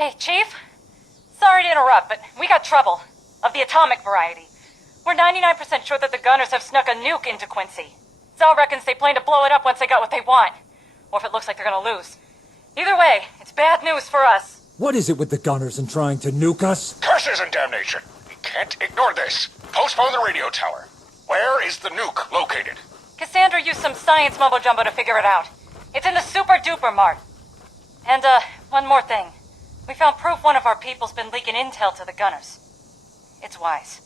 Hey, Chief? Sorry to interrupt, but we got trouble. Of the atomic variety. We're 99% sure that the Gunners have snuck a nuke into Quincy. Zal reckons they plan to blow it up once they got what they want. Or if it looks like they're gonna lose. Either way, it's bad news for us. What is it with the Gunners and trying to nuke us? Curses and damnation! We can't ignore this. Postpone the radio tower. Where is the nuke located? Cassandra used some science mumbo-jumbo to figure it out. It's in the super-duper mart. And, one more thing. We found proof one of our people's been leaking intel to the Gunners. It's wise.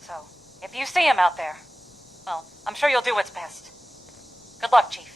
So, if you see him out there, well, I'm sure you'll do what's best. Good luck, Chief.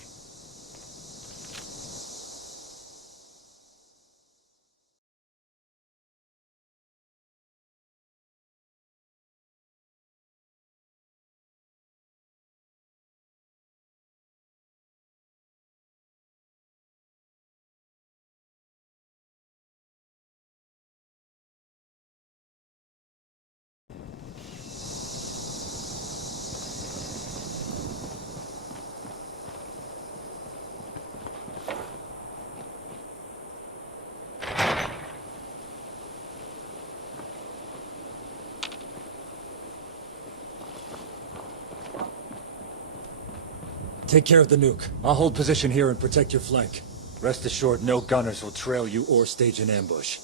Take care of the nuke. I'll hold position here and protect your flank. Rest assured, no Gunners will trail you or stage an ambush.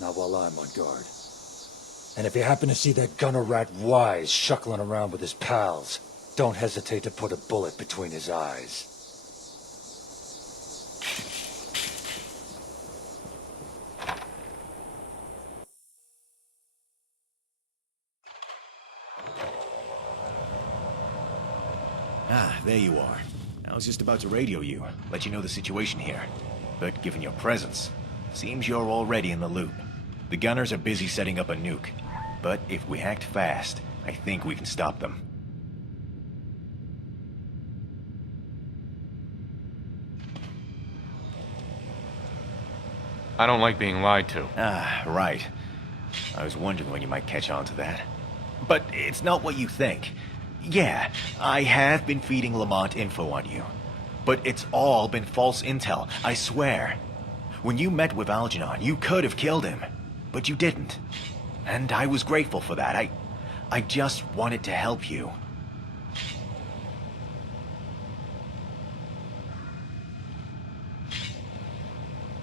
Not while I'm on guard. And if you happen to see that Gunner rat Wise shuckling around with his pals, don't hesitate to put a bullet between his eyes. Ah, there you are. I was just about to radio you, let you know the situation here. But given your presence, seems you're already in the loop. The Gunners are busy setting up a nuke. But if we act fast, I think we can stop them. I don't like being lied to. Ah, right. I was wondering when you might catch on to that. But it's not what you think. Yeah, I have been feeding Lamont info on you. But it's all been false intel, I swear. When you met with Algernon, you could have killed him. But you didn't. And I was grateful for that. I just wanted to help you.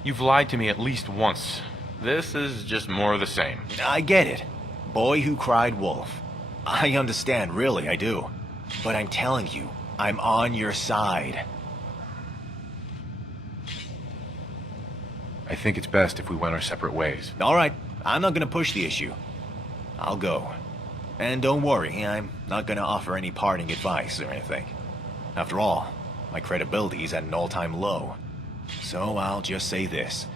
You've lied to me at least once. This is just more of the same. I get it. Boy who cried wolf. I understand, really, I do. But I'm telling you, I'm on your side. I think it's best if we went our separate ways. All right, I'm not gonna push the issue. I'll go. And don't worry, I'm not gonna offer any parting advice or anything. After all, my credibility is at an all-time low. So I'll just say this.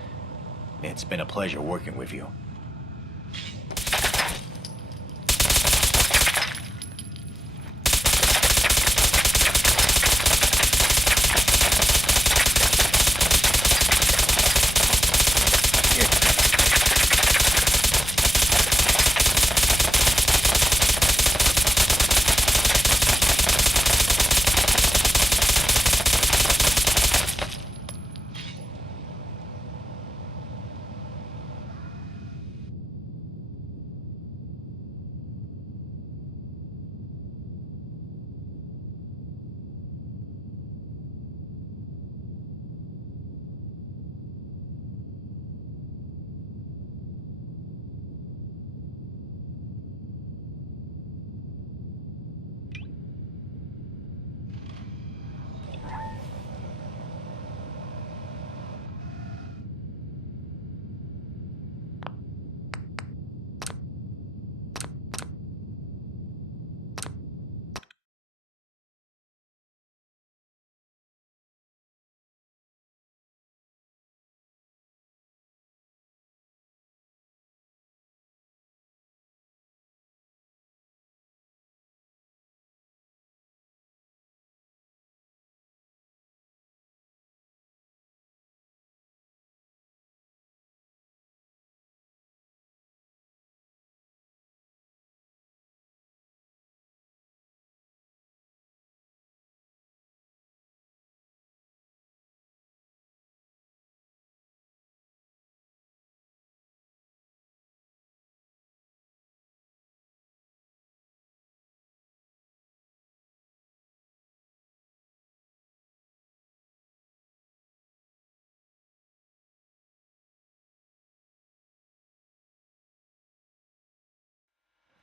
It's been a pleasure working with you.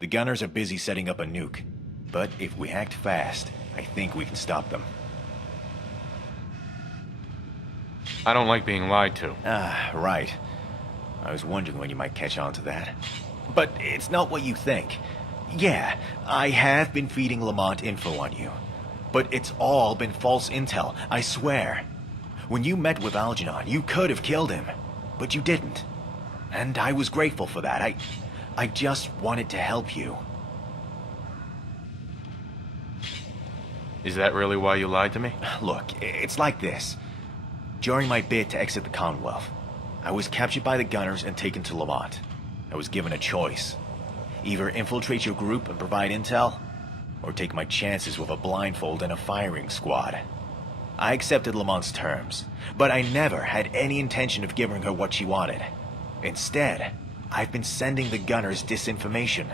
The Gunners are busy setting up a nuke. But if we act fast, I think we can stop them. I don't like being lied to. Ah, right. I was wondering when you might catch on to that. But it's not what you think. Yeah, I have been feeding Lamont info on you. But it's all been false intel, I swear. When you met with Algernon, you could have killed him. But you didn't. And I was grateful for that. I just wanted to help you. Is that really why you lied to me? Look, it's like this. During my bid to exit the Commonwealth, I was captured by the Gunners and taken to Lamont. I was given a choice. Either infiltrate your group and provide intel, or take my chances with a blindfold and a firing squad. I accepted Lamont's terms, but I never had any intention of giving her what she wanted. Instead, I've been sending the Gunners disinformation.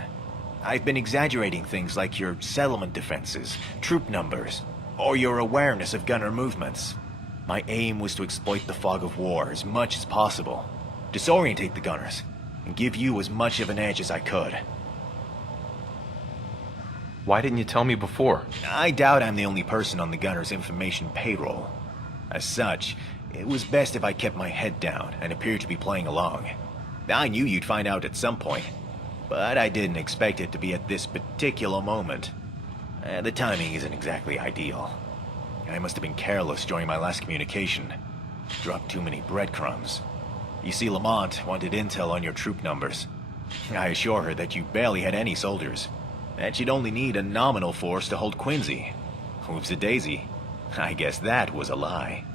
I've been exaggerating things like your settlement defenses, troop numbers, or your awareness of Gunner movements. My aim was to exploit the fog of war as much as possible, disorientate the Gunners, and give you as much of an edge as I could. Why didn't you tell me before? I doubt I'm the only person on the Gunners' information payroll. As such, it was best if I kept my head down and appeared to be playing along. I knew you'd find out at some point, but I didn't expect it to be at this particular moment. The timing isn't exactly ideal. I must have been careless during my last communication. Dropped too many breadcrumbs. You see, Lamont wanted intel on your troop numbers. I assure her that you barely had any soldiers, and she'd only need a nominal force to hold Quincy. Whoops-a-daisy. I guess that was a lie.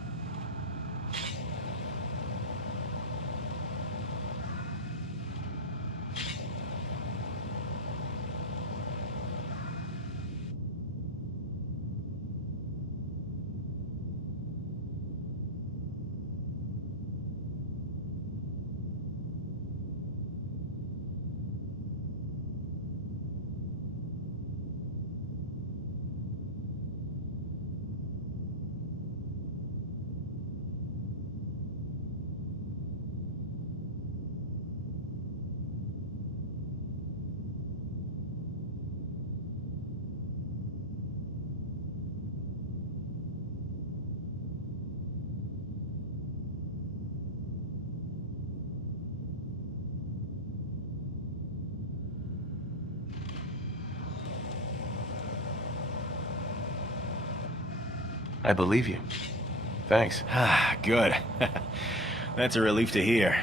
I believe you. Thanks. Ah, good. That's a relief to hear.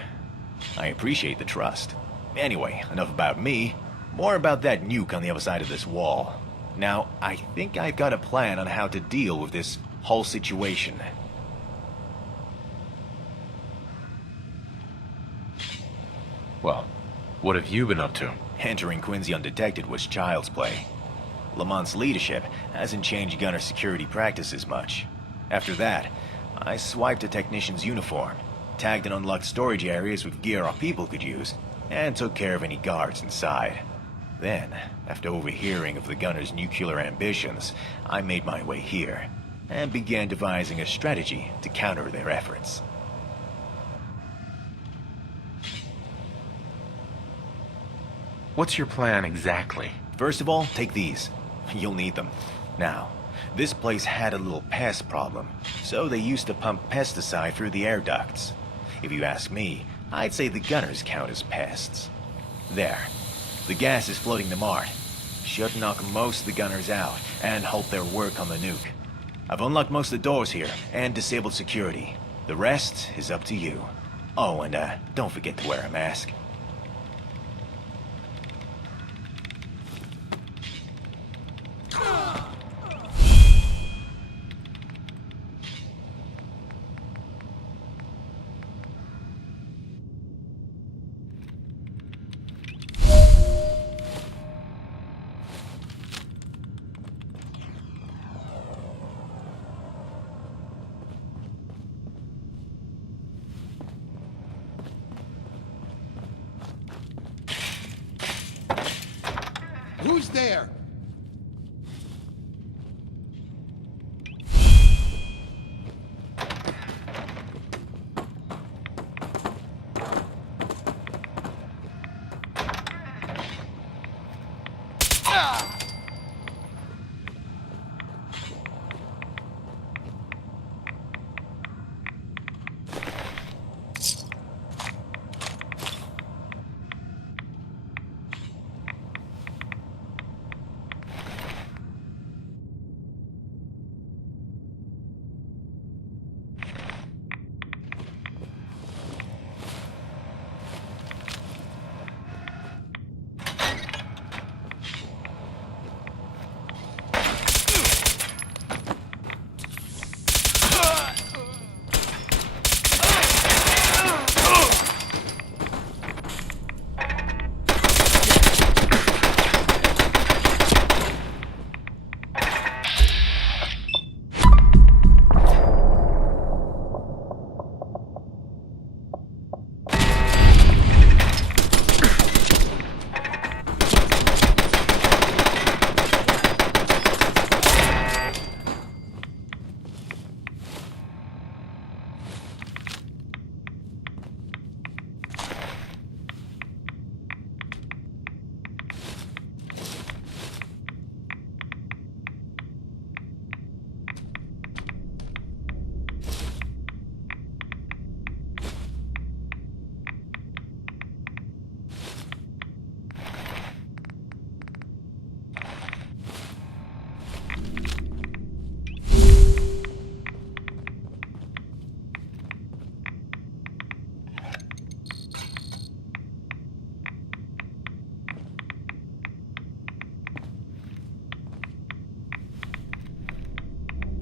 I appreciate the trust. Anyway, enough about me. More about that nuke on the other side of this wall. Now, I think I've got a plan on how to deal with this whole situation. Well, what have you been up to? Entering Quincy undetected was child's play. Lamont's leadership hasn't changed Gunner security practices much. After that, I swiped a technician's uniform, tagged and unlocked storage areas with gear our people could use, and took care of any guards inside. Then, after overhearing of the Gunners' nuclear ambitions, I made my way here, and began devising a strategy to counter their efforts. What's your plan exactly? First of all, take these. You'll need them. Now, this place had a little pest problem, so they used to pump pesticide through the air ducts. If you ask me, I'd say the Gunners count as pests. There. The gas is flooding the mart. Should knock most of the Gunners out and halt their work on the nuke. I've unlocked most of the doors here and disabled security. The rest is up to you. Oh, and don't forget to wear a mask. Who's there?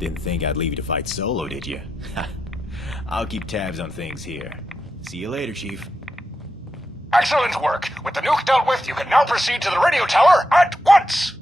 Didn't think I'd leave you to fight solo, did you? I'll keep tabs on things here. See you later, Chief. Excellent work. With the nuke dealt with, you can now proceed to the radio tower at once!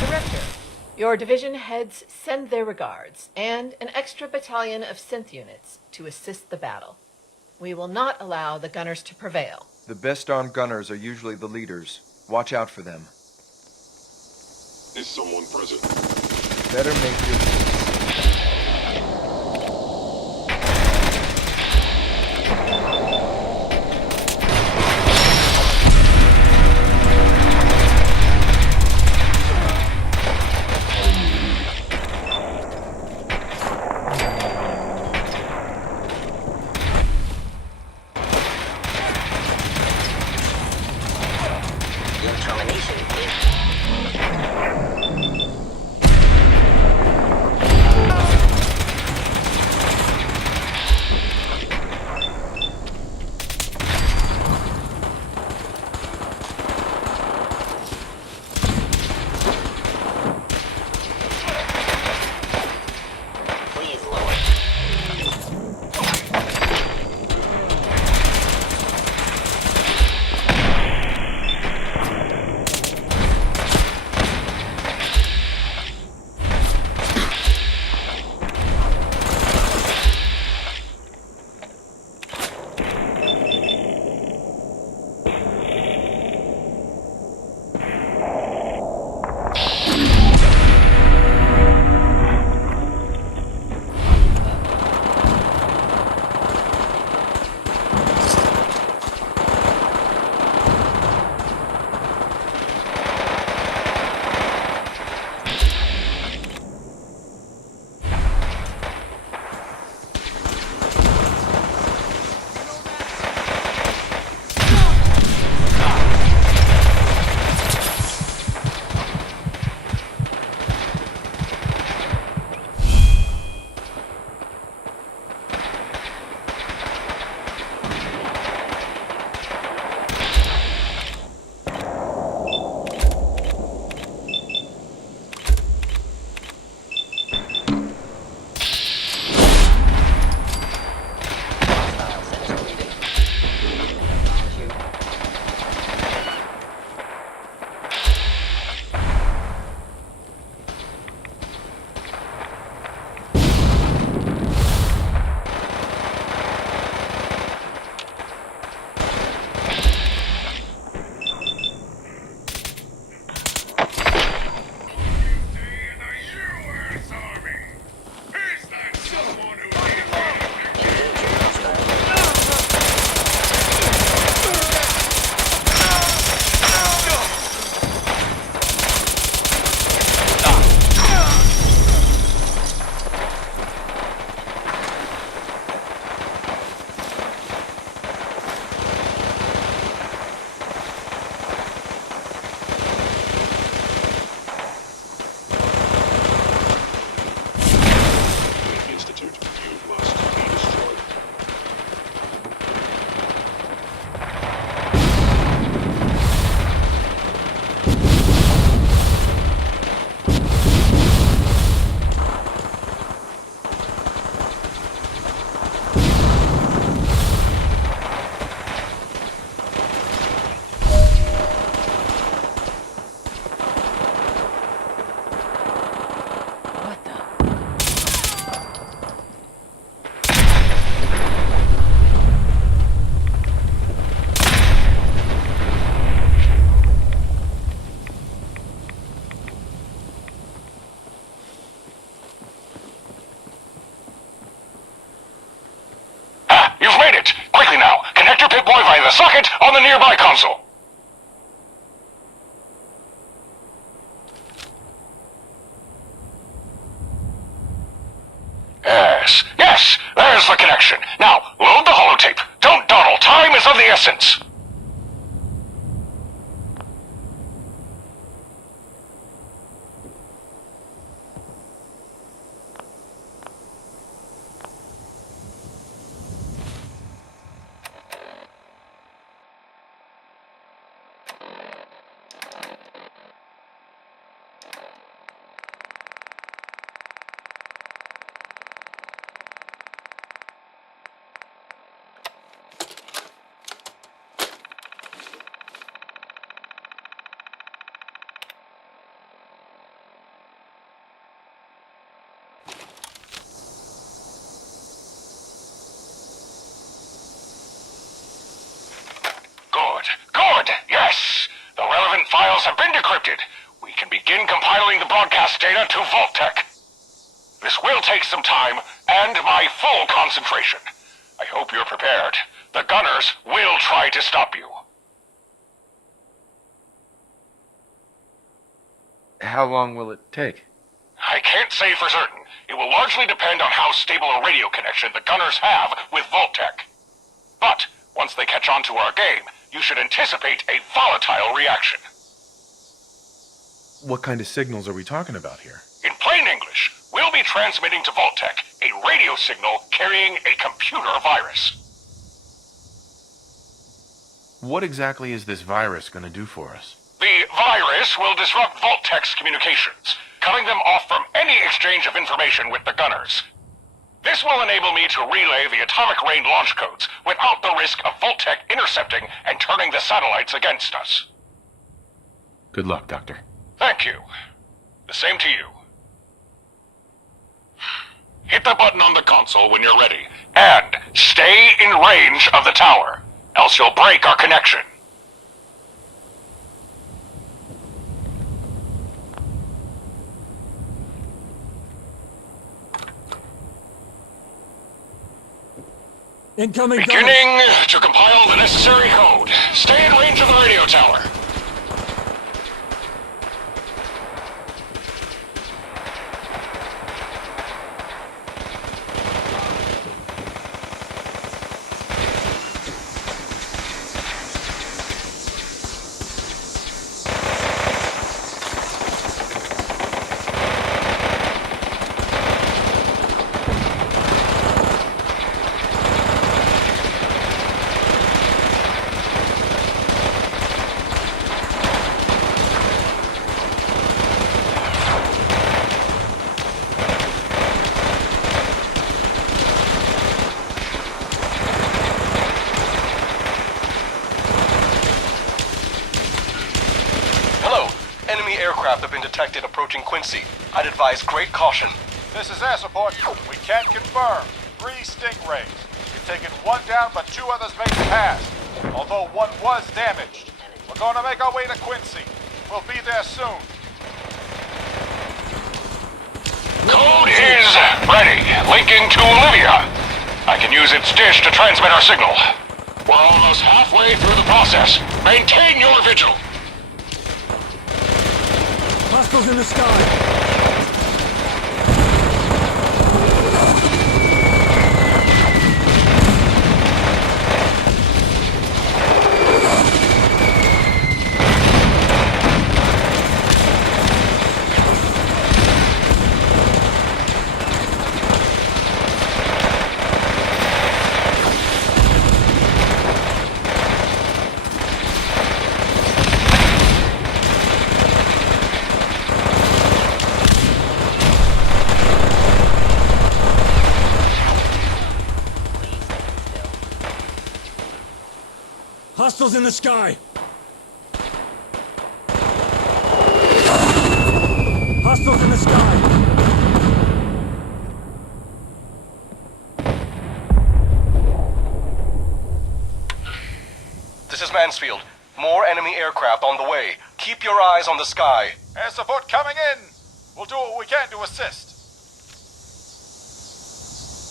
Director, your division heads send their regards, and an extra battalion of synth units to assist the battle. We will not allow the gunners to prevail. The best armed gunners are usually the leaders. Watch out for them. Is someone present? Better make your... Your termination is... on the nearby console. Yes, there's the connection. Now, load the holotape. Don't dawdle, time is of the essence. Good, yes. The relevant files have been decrypted. We can begin compiling the broadcast data to Vault-Tec. This will take some time and my full concentration. I hope you're prepared. The gunners will try to stop you. How long will it take? I can't say for certain. It will largely depend on how stable a radio connection the gunners have with Vault-Tec. But once they catch on to our game, you should anticipate a volatile reaction. What kind of signals are we talking about here? In plain English, we'll be transmitting to Vault-Tec a radio signal carrying a computer virus. What exactly is this virus going to do for us? The virus will disrupt Vault-Tec's communications, cutting them off from any exchange of information with the gunners. This will enable me to relay the atomic rain launch codes without the risk of Vault-Tec intercepting and turning the satellites against us. Good luck, Doctor. Thank you. The same to you. Hit the button on the console when you're ready, and stay in range of the tower, else you'll break our connection. Incoming gunner! Beginning to compile the necessary code. Stay in range of the radio tower. Aircraft have been detected approaching Quincy. I'd advise great caution. This is air support. We can confirm. 3 Stingrays. We've taken one down, but 2 others made it past. Although one was damaged. We're going to make our way to Quincy. We'll be there soon. Code is ready. Linking to Olivia. I can use its dish to transmit our signal. We're almost halfway through the process. Maintain your vigil. Hostiles in the sky! Hostiles in the sky! Hostiles in the sky! This is Mansfield. More enemy aircraft on the way. Keep your eyes on the sky. Air support coming in! We'll do what we can to assist.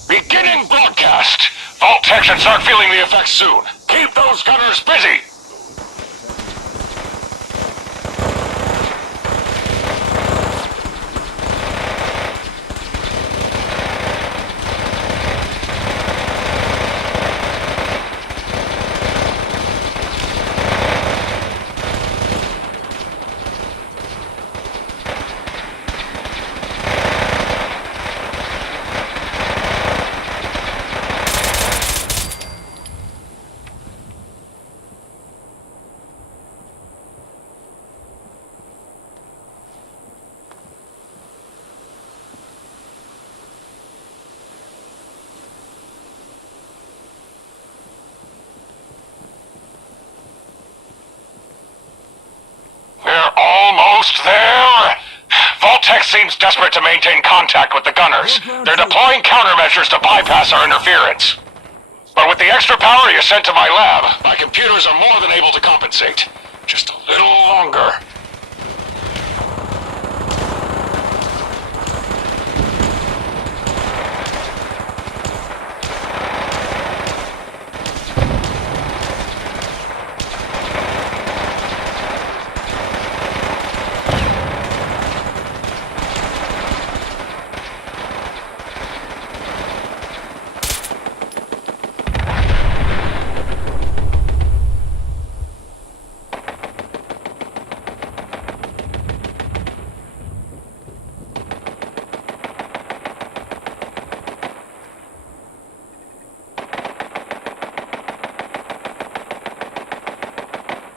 Beginning broadcast! Vault-Tec should start feeling the effects soon. Keep those gunners busy! Almost there. Vault-Tec seems desperate to maintain contact with the gunners. They're deploying countermeasures to bypass our interference. But with the extra power you sent to my lab, my computers are more than able to compensate. Just a little longer.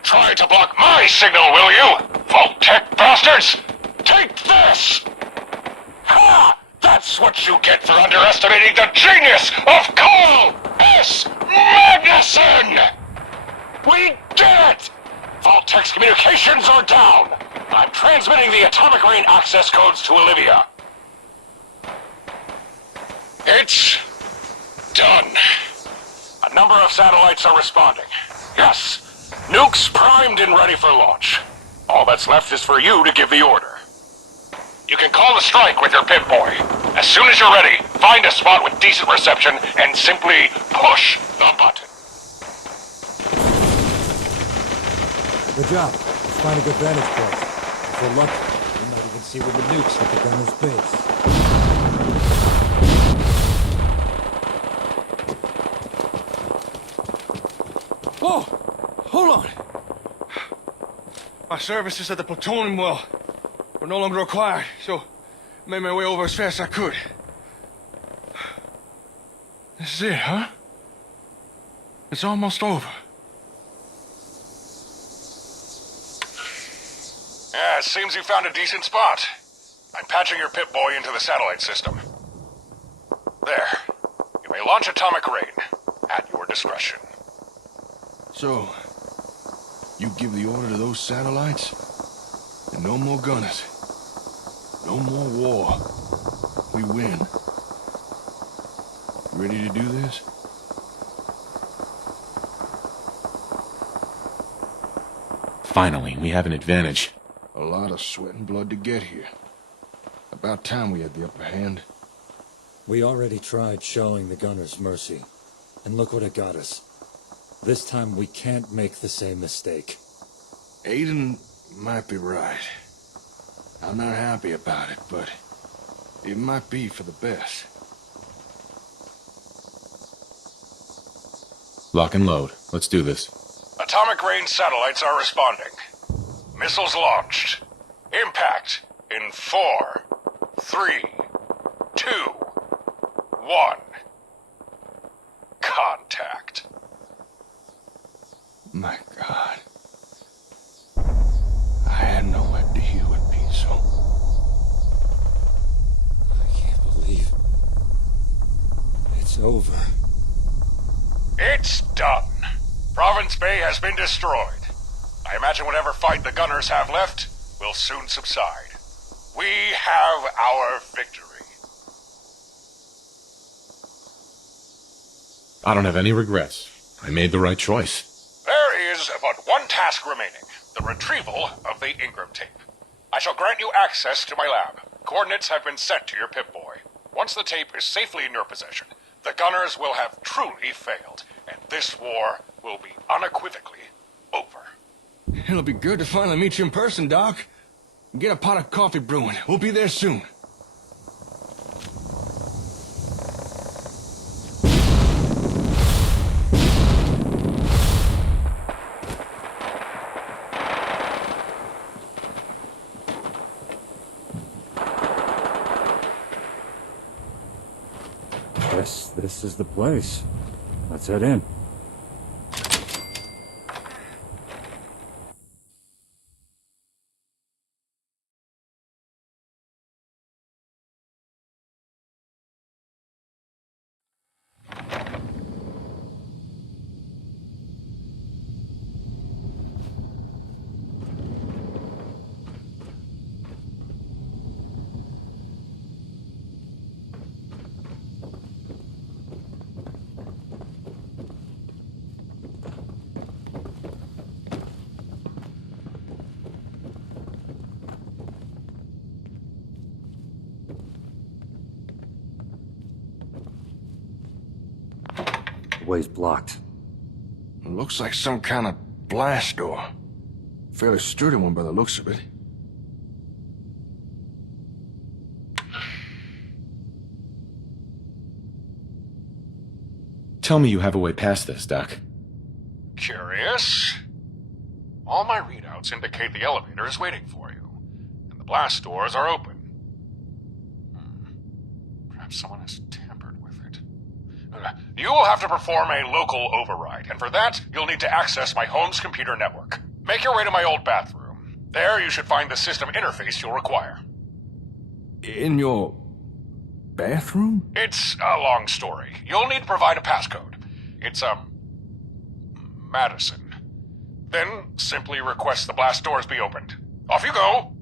Try to block my signal, will you? Vault-Tec bastards! Take this! Ha! That's what you get for underestimating the genius of Carl S. Magnuson! We did it! Vault-Tec's communications are down! I'm transmitting the atomic rain access codes to Olivia. It's done. A number of satellites are responding. Yes, nukes primed and ready for launch. All that's left is for you to give the order. You can call the strike with your Pip-Boy. As soon as you're ready, find a spot with decent reception and simply push the button. Good job. Let's find a good vantage point. If we're lucky, we might even see where the nukes hit the gunner's base. Oh! Hold on! My services at the plutonium well were no longer required, so I made my way over as fast as I could. This is it, huh? It's almost over. Yeah, it seems you found a decent spot. I'm patching your Pip-Boy into the satellite system. There. You may launch atomic rain at your discretion. So, you give the order to those satellites, and no more gunners. No more war. We win. Ready to do this? Finally, we have an advantage. A lot of sweat and blood to get here. About time we had the upper hand. We already tried showing the gunners mercy, and look what it got us. This time we can't make the same mistake. Aiden might be right. I'm not happy about it, but it might be for the best. Lock and load. Let's do this. Atomic rain satellites are responding. Missiles launched. Impact in 4, 3, 2, 1. Contact. My God. I had no idea it would be so. I can't believe it's over. It's done. Province Bay has been destroyed. I imagine whatever fight the gunners have left will soon subside. We have our victory. I don't have any regrets. I made the right choice. There is but one task remaining, the retrieval of the Ingram tape. I shall grant you access to my lab. Coordinates have been sent to your Pip-Boy. Once the tape is safely in your possession, the gunners will have truly failed, and this war will be unequivocally over. It'll be good to finally meet you in person, Doc. Get a pot of coffee brewing. We'll be there soon. Guess this is the place. Let's head in. gateway's blocked. It looks like some kind of blast door. Fairly sturdy one by the looks of it. Tell me you have a way past this, Doc. Curious? All my readouts indicate the elevator is waiting for you, and the blast doors are open. Perhaps someone has tampered with it. You will have to perform a local override, and for that, you'll need to access my home's computer network. Make your way to my old bathroom. There you should find the system interface you'll require. In your bathroom? It's a long story. You'll need to provide a passcode. It's, Madison. Then simply request the blast doors be opened. Off you go!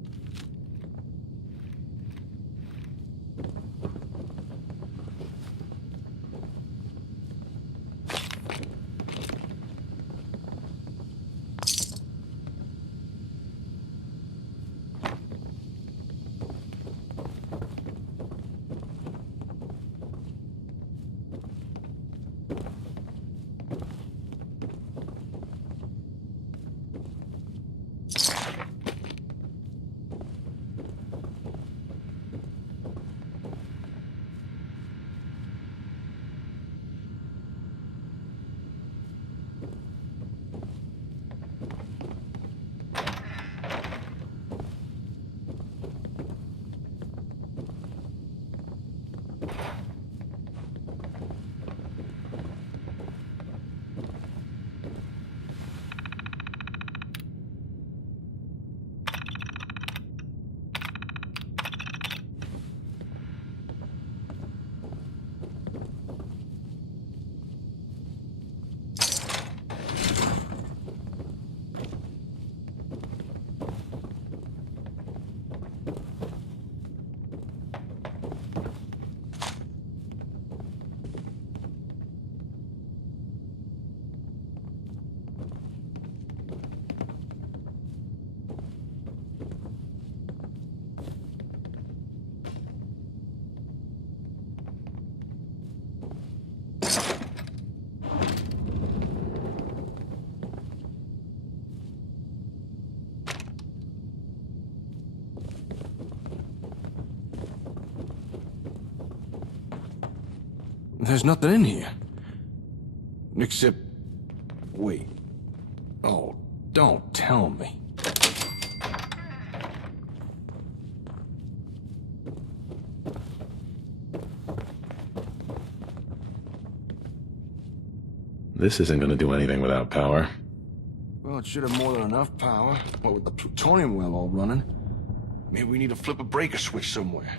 There's nothing in here. Except... wait. Oh, don't tell me. This isn't gonna do anything without power. Well, it should have more than enough power. What with the plutonium well all running? Maybe we need to flip a breaker switch somewhere.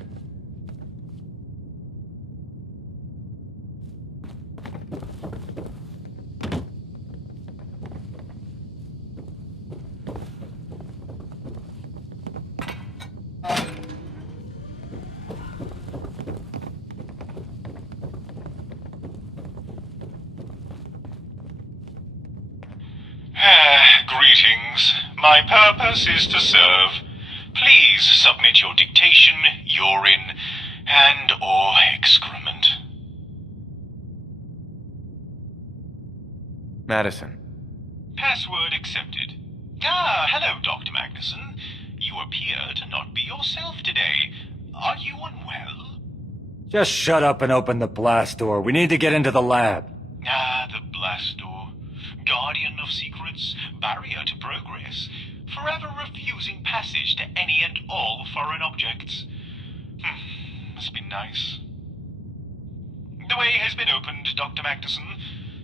Greetings. My purpose is to serve. Please submit your dictation, urine, and/or excrement. Madison. Password accepted. Ah, hello, Dr. Magnuson. You appear to not be yourself today. Are you unwell? Just shut up and open the blast door. We need to get into the lab. Ah, the blast door. Guardian of secrets, barrier to progress, forever refusing passage to any and all foreign objects. Must be nice. The way has been opened, Dr. Magnuson.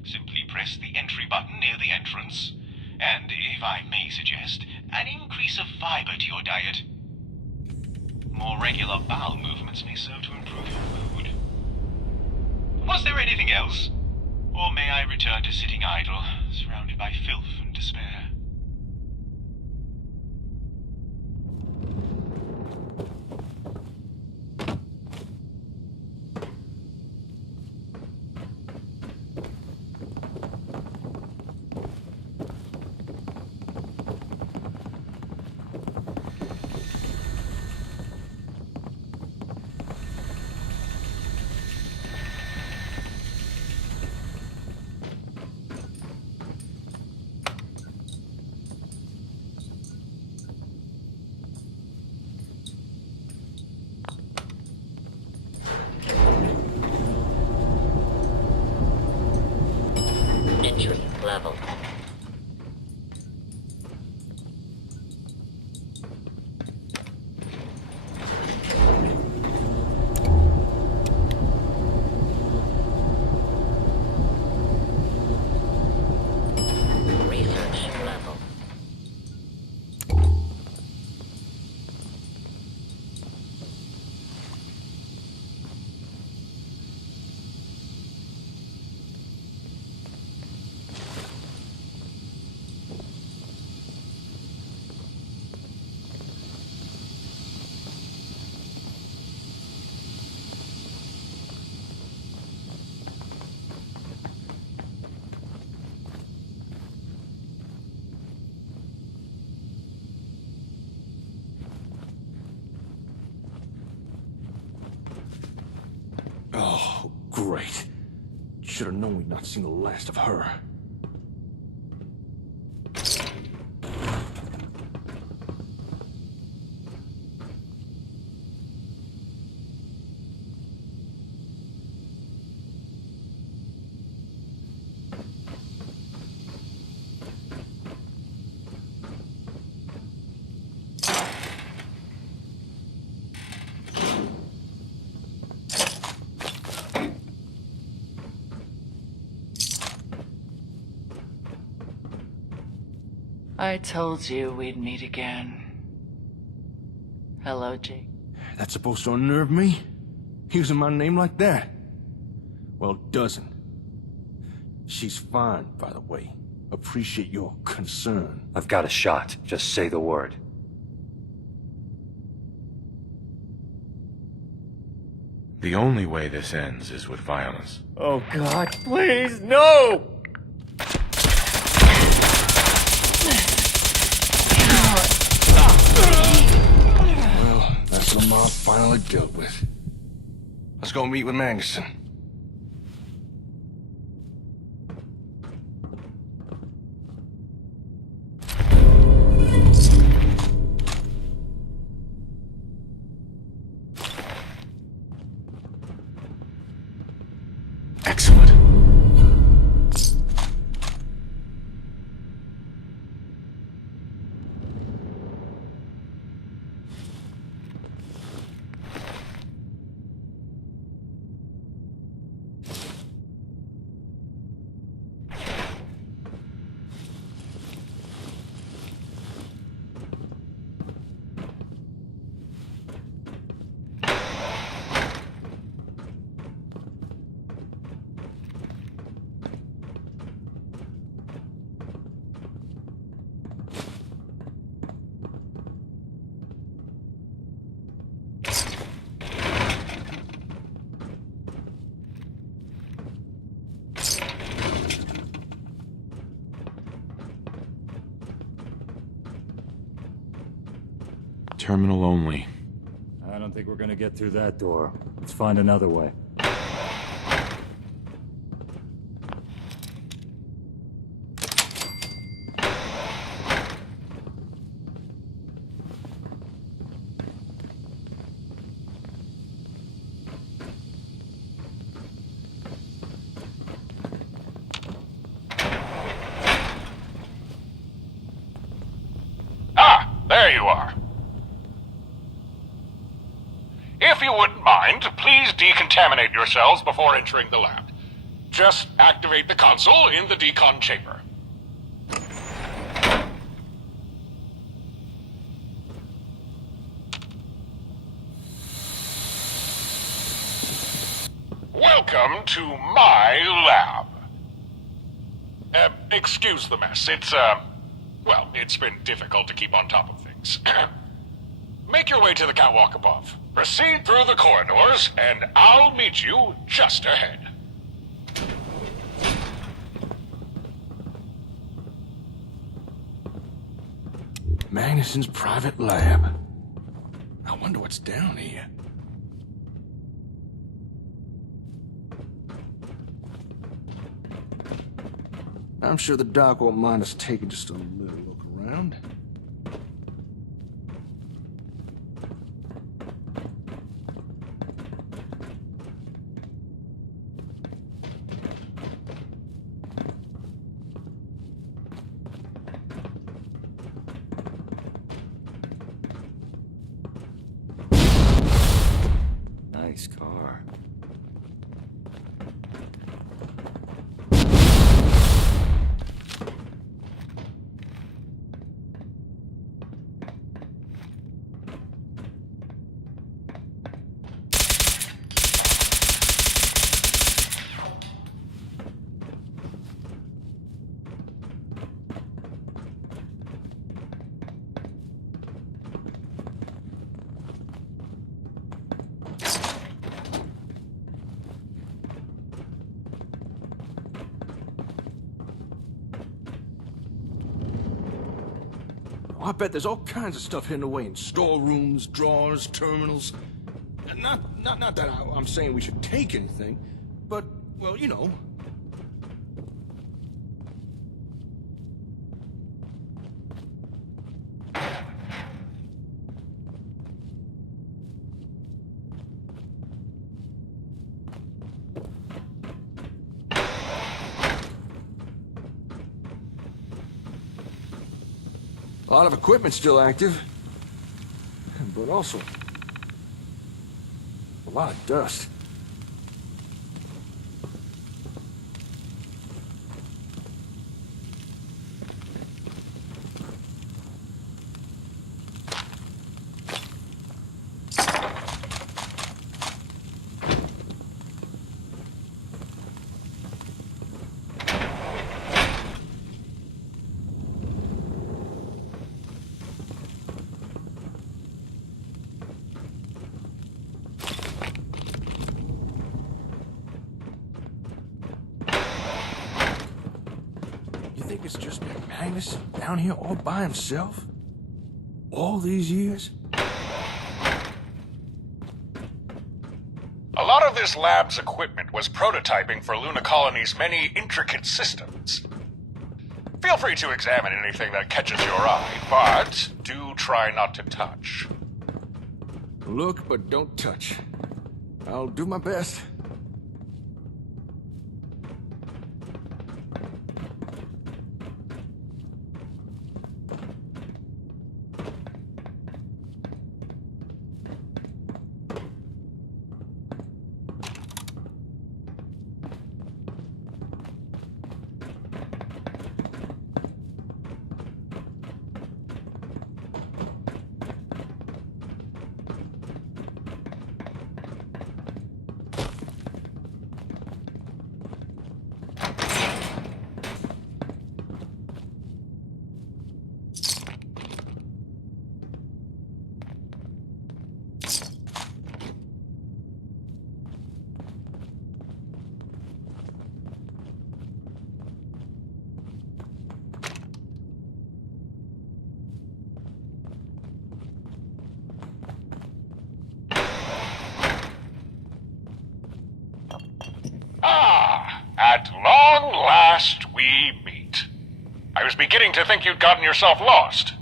Simply press the entry button near the entrance, and, if I may suggest, an increase of fiber to your diet. More regular bowel movements may serve to improve your mood. Was there anything else? Or may I return to sitting idle, surrounded by filth and despair? Great. Should have known we'd not seen the last of her. I told you we'd meet again. Hello, Jake. That's supposed to unnerve me? Using my name like that? Well, it doesn't. She's fine, by the way. Appreciate your concern. I've got a shot. Just say the word. The only way this ends is with violence. Oh God, please, no! Well, that's Lamont finally dealt with. Let's go meet with Magnuson. Excellent. Terminal only. I don't think we're gonna get through that door. Let's find another way. Ah, there you are. If you wouldn't mind, please decontaminate yourselves before entering the lab. Just activate the console in the decon chamber. Welcome to my lab. Excuse the mess. Well, it's been difficult to keep on top of things. Make your way to the catwalk above. Proceed through the corridors, and I'll meet you just ahead. Magnuson's private lab. I wonder what's down here. I'm sure the doc won't mind us taking just a little look around. Nice car. I bet there's all kinds of stuff hidden away in storerooms, drawers, terminals. Not that I'm saying we should take anything, but Well, you know. A lot of equipment still active, but also a lot of dust. Think it's just been Magnus down here all by himself? All these years? A lot of this lab's equipment was prototyping for Luna Colony's many intricate systems. Feel free to examine anything that catches your eye, but do try not to touch. Look, but don't touch. I'll do my best. At long last we meet. I was beginning to think you'd gotten yourself lost.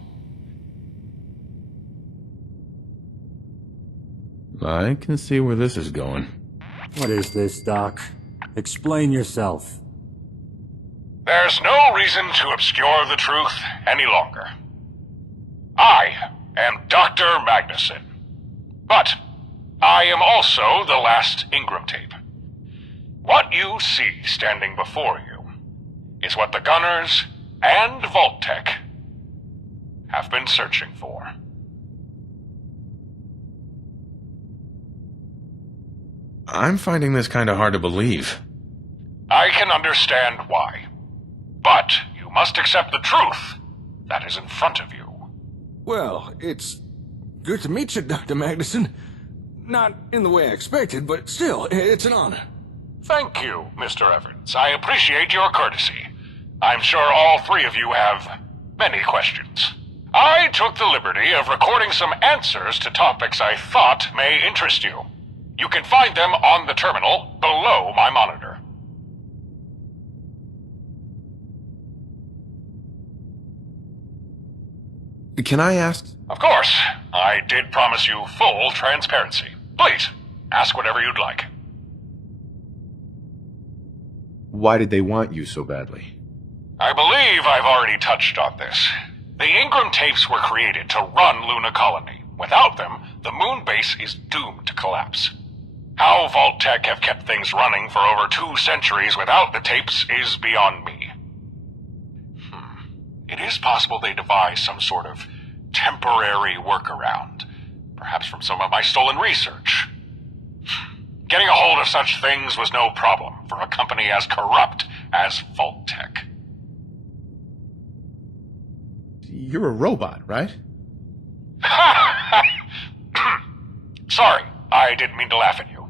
I can see where this is going. What is this, Doc? Explain yourself. There's no reason to obscure the truth any longer. I am Dr. Magnuson. But I am also the last Ingram tape. What you see standing before you is what the Gunners and Vault-Tec have been searching for. I'm finding this kind of hard to believe. I can understand why. But you must accept the truth that is in front of you. Well, it's good to meet you, Dr. Magnuson. Not in the way I expected, but still, it's an honor. Thank you, Mr. Evans. I appreciate your courtesy. I'm sure all three of you have many questions. I took the liberty of recording some answers to topics I thought may interest you. You can find them on the terminal below my monitor. Can I ask? Of course. I did promise you full transparency. Please, ask whatever you'd like. Why did they want you so badly? I believe I've already touched on this. The Ingram tapes were created to run Luna Colony. Without them, the moon base is doomed to collapse. How Vault-Tec have kept things running for over 2 centuries without the tapes is beyond me. It is possible they devised some sort of temporary workaround, perhaps from some of my stolen research. Getting a hold of such things was no problem for a company as corrupt as Vault-Tec. You're a robot, right? Sorry, I didn't mean to laugh at you.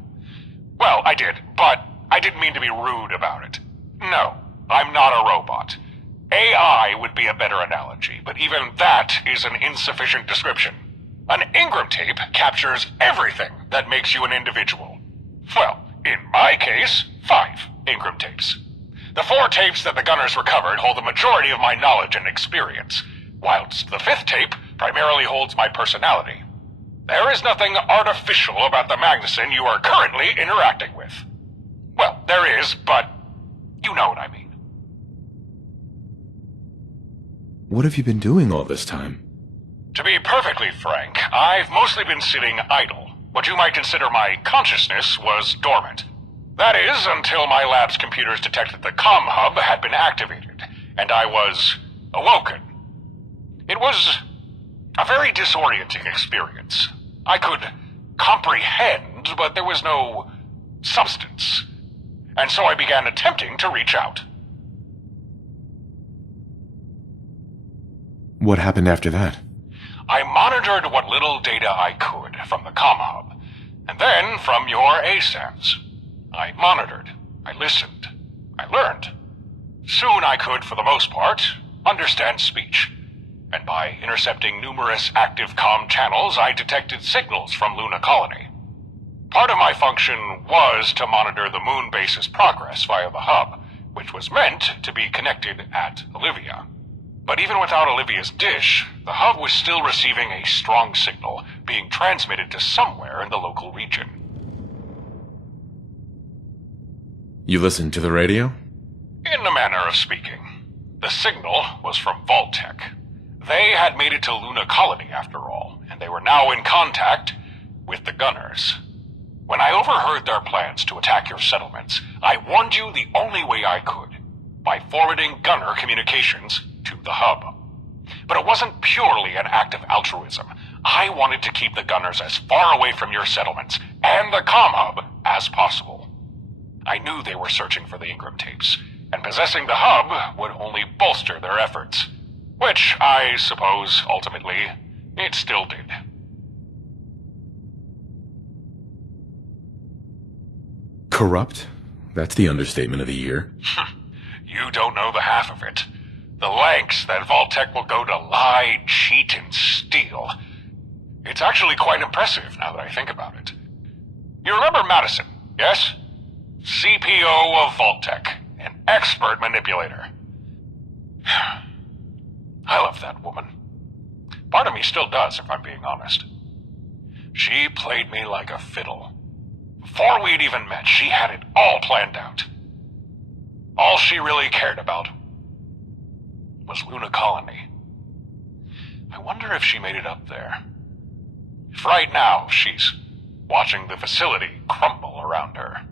Well, I did, but I didn't mean to be rude about it. No, I'm not a robot. AI would be a better analogy, but even that is an insufficient description. An Ingram tape captures everything that makes you an individual. Well, in my case, 5. Ingram tapes. The 4 tapes that the Gunners recovered hold the majority of my knowledge and experience, whilst the 5th tape primarily holds my personality. There is nothing artificial about the Magnuson you are currently interacting with. Well, there is, but you know what I mean. What have you been doing all this time? To be perfectly frank, I've mostly been sitting idle. What you might consider my consciousness was dormant. That is, until my lab's computers detected the comm hub had been activated, and I was awoken. It was a very disorienting experience. I could comprehend, but there was no substance. And so I began attempting to reach out. What happened after that? I monitored what little data I could from the comm hub, and then from your ASAMs. I monitored, I listened, I learned. Soon I could, for the most part, understand speech. And by intercepting numerous active comm channels, I detected signals from Luna Colony. Part of my function was to monitor the moon base's progress via the hub, which was meant to be connected at Olivia. But even without Olivia's dish, the hub was still receiving a strong signal being transmitted to somewhere in the local region. You listened to the radio? In a manner of speaking. The signal was from Vault-Tec. They had made it to Luna Colony after all, and they were now in contact with the Gunners. When I overheard their plans to attack your settlements, I warned you the only way I could, by forwarding Gunner communications to the hub. But it wasn't purely an act of altruism. I wanted to keep the Gunners as far away from your settlements and the comm hub as possible. I knew they were searching for the Ingram tapes, and possessing the hub would only bolster their efforts. Which, I suppose, ultimately, it still did. Corrupt? That's the understatement of the year. You don't know the half of it. The lengths that Vault-Tec will go to lie, cheat, and steal. It's actually quite impressive now that I think about it. You remember Madison, yes? CPO of Vault-Tec, an expert manipulator. I love that woman. Part of me still does, if I'm being honest. She played me like a fiddle. Before we'd even met, she had it all planned out. All she really cared about was Luna Colony. I wonder if she made it up there. If right now she's watching the facility crumble around her.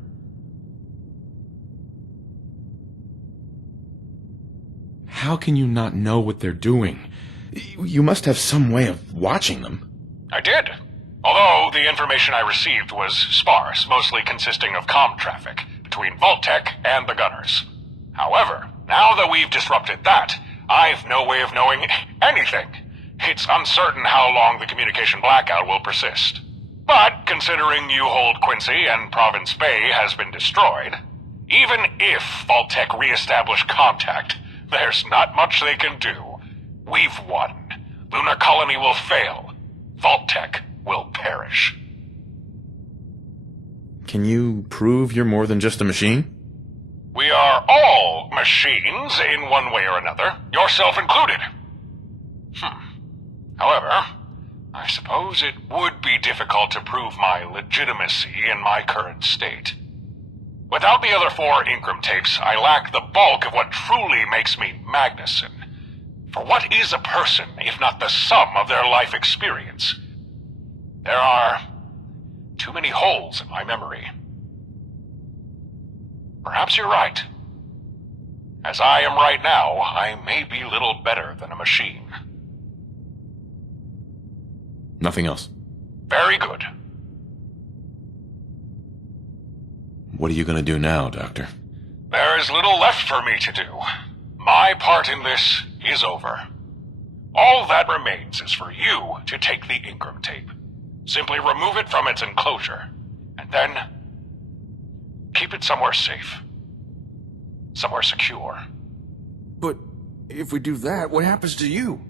How can you not know what they're doing? You must have some way of watching them. I did. Although the information I received was sparse, mostly consisting of comm traffic between Vault-Tec and the Gunners. However, now that we've disrupted that, I've no way of knowing anything. It's uncertain how long the communication blackout will persist. But considering you hold Quincy and Province Bay has been destroyed, even if Vault-Tec re-establish contact, there's not much they can do. We've won. Luna Colony will fail. Vault-Tec will perish. Can you prove you're more than just a machine? We are all machines in one way or another, yourself included. However, I suppose it would be difficult to prove my legitimacy in my current state. Without the other 4 Ingram tapes, I lack the bulk of what truly makes me Magnuson. For what is a person if not the sum of their life experience? There are too many holes in my memory. Perhaps you're right. As I am right now, I may be little better than a machine. Nothing else. Very good. What are you gonna do now, Doctor? There is little left for me to do. My part in this is over. All that remains is for you to take the Ingram tape. Simply remove it from its enclosure, and then keep it somewhere safe. Somewhere secure. But if we do that, what happens to you?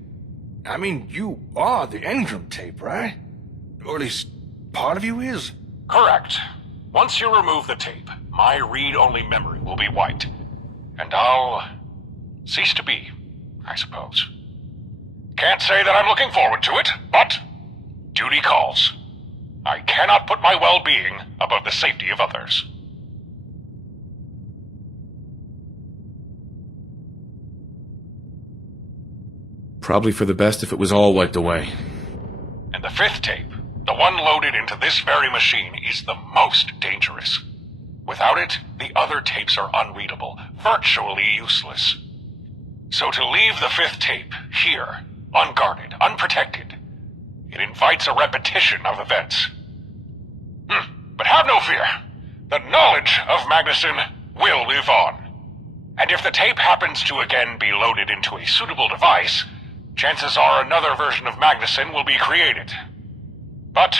I mean, you are the Ingram tape, right? Or at least part of you is. Correct. Once you remove the tape, my read-only memory will be white. And I'll cease to be, I suppose. Can't say that I'm looking forward to it, but duty calls. I cannot put my well-being above the safety of others. Probably for the best if it was all wiped away. And the fifth tape, the one loaded into this very machine, is the most dangerous. Without it, the other tapes are unreadable, virtually useless. So to leave the fifth tape here, unguarded, unprotected, it invites a repetition of events. But have no fear. The knowledge of Magnuson will live on. And if the tape happens to again be loaded into a suitable device, chances are another version of Magnuson will be created. But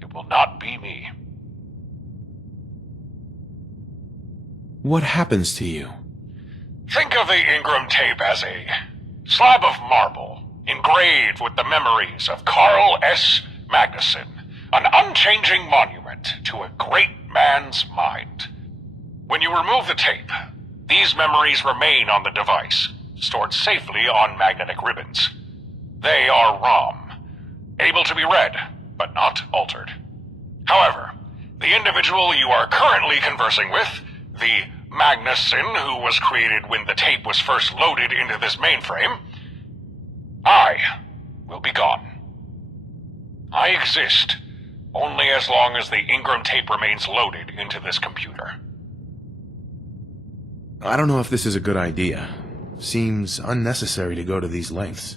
it will not be me. What happens to you? Think of the Ingram tape as a slab of marble engraved with the memories of Carl S. Magnuson, an unchanging monument to a great man's mind. When you remove the tape, these memories remain on the device, stored safely on magnetic ribbons. They are ROM, able to be read, but not altered. However, the individual you are currently conversing with, the Magnuson who was created when the tape was first loaded into this mainframe, I will be gone. I exist only as long as the Ingram tape remains loaded into this computer. I don't know if this is a good idea. Seems unnecessary to go to these lengths.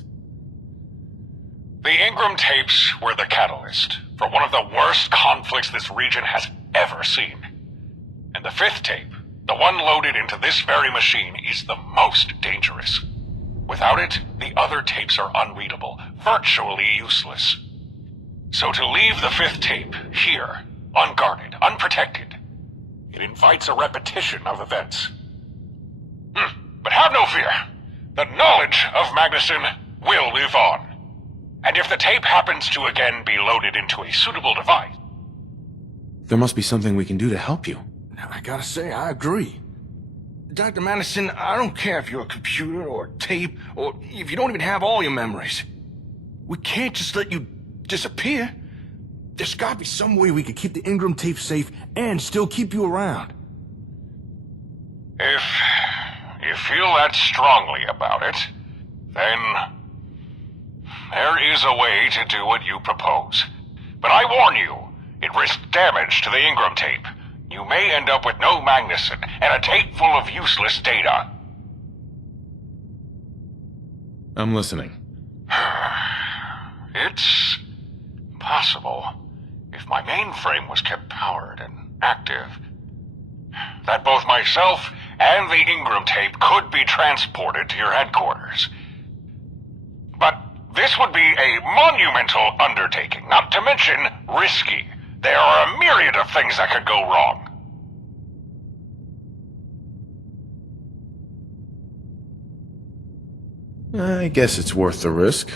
The Ingram tapes were the catalyst for one of the worst conflicts this region has ever seen. And the fifth tape, the one loaded into this very machine, is the most dangerous. Without it, the other tapes are unreadable, virtually useless. So to leave the fifth tape here, unguarded, unprotected, it invites a repetition of events. But have no fear. The knowledge of Magnuson will live on. And if the tape happens to again be loaded into a suitable device... There must be something we can do to help you. I gotta say, I agree. Dr. Madison, I don't care if you're a computer or tape, or if you don't even have all your memories. We can't just let you disappear. There's gotta be some way we could keep the Ingram tape safe and still keep you around. If you feel that strongly about it, then there is a way to do what you propose. But I warn you, it risks damage to the Ingram tape. You may end up with no Magnuson and a tape full of useless data. I'm listening. It's possible, if my mainframe was kept powered and active, that both myself and the Ingram tape could be transported to your headquarters. But this would be a monumental undertaking, not to mention risky. There are a myriad of things that could go wrong. I guess it's worth the risk.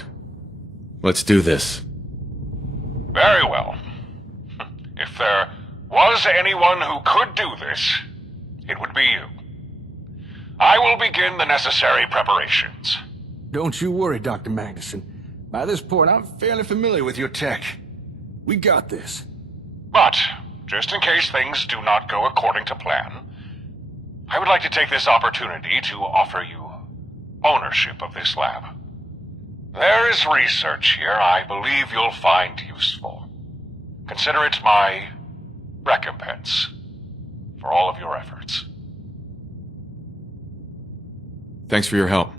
Let's do this. Very well. If there was anyone who could do this, it would be you. I will begin the necessary preparations. Don't you worry, Dr. Magnuson. By this point, I'm fairly familiar with your tech. We got this. But, just in case things do not go according to plan, I would like to take this opportunity to offer you ownership of this lab. There is research here I believe you'll find useful. Consider it my recompense for all of your efforts. Thanks for your help.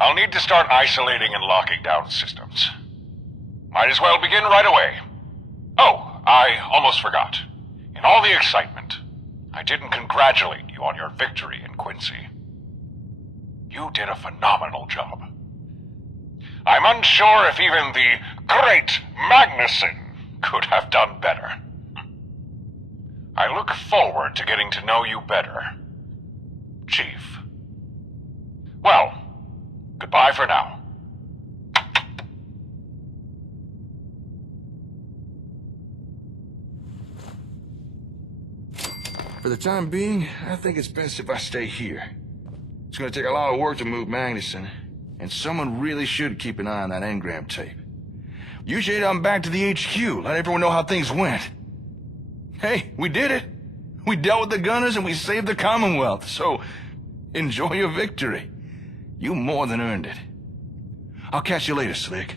I'll need to start isolating and locking down systems. Might as well begin right away. Oh, I almost forgot. In all the excitement, I didn't congratulate you on your victory in Quincy. You did a phenomenal job. I'm unsure if even the great Magnuson could have done better. I look forward to getting to know you better, Chief. Well, goodbye for now. For the time being, I think it's best if I stay here. It's gonna take a lot of work to move Magnuson, and someone really should keep an eye on that engram tape. You should head on back to the HQ, let everyone know how things went. Hey, we did it! We dealt with the Gunners and we saved the Commonwealth, so enjoy your victory. You more than earned it. I'll catch you later, Slick.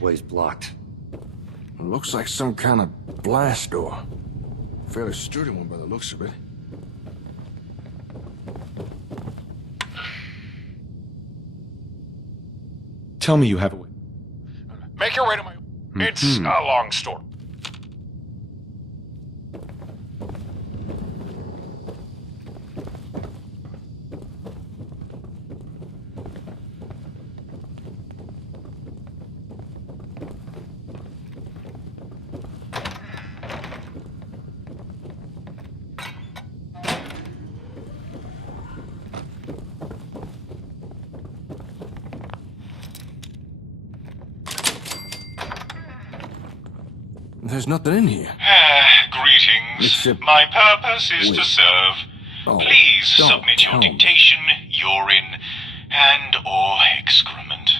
Way's blocked. It looks like some kind of blast door. Fairly sturdy one by the looks of it. Tell me you have a way. Make your way to my... It's a long story. There's nothing in here. Greetings. Except... My purpose is to serve. Oh, Please don't submit your tell me. dictation, urine, and/or excrement.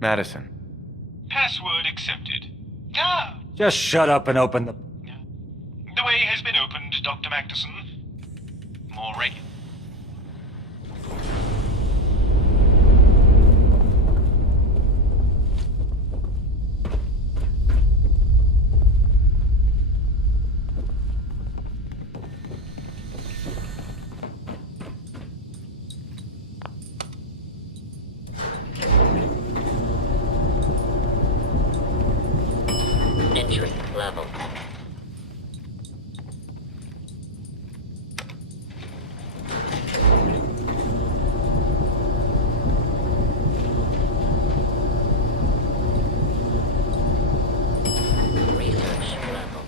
Madison. Password accepted. Ah, Just shut up and open the... the way has been opened, Dr. Magnuson. More regular. Entry level. Research level.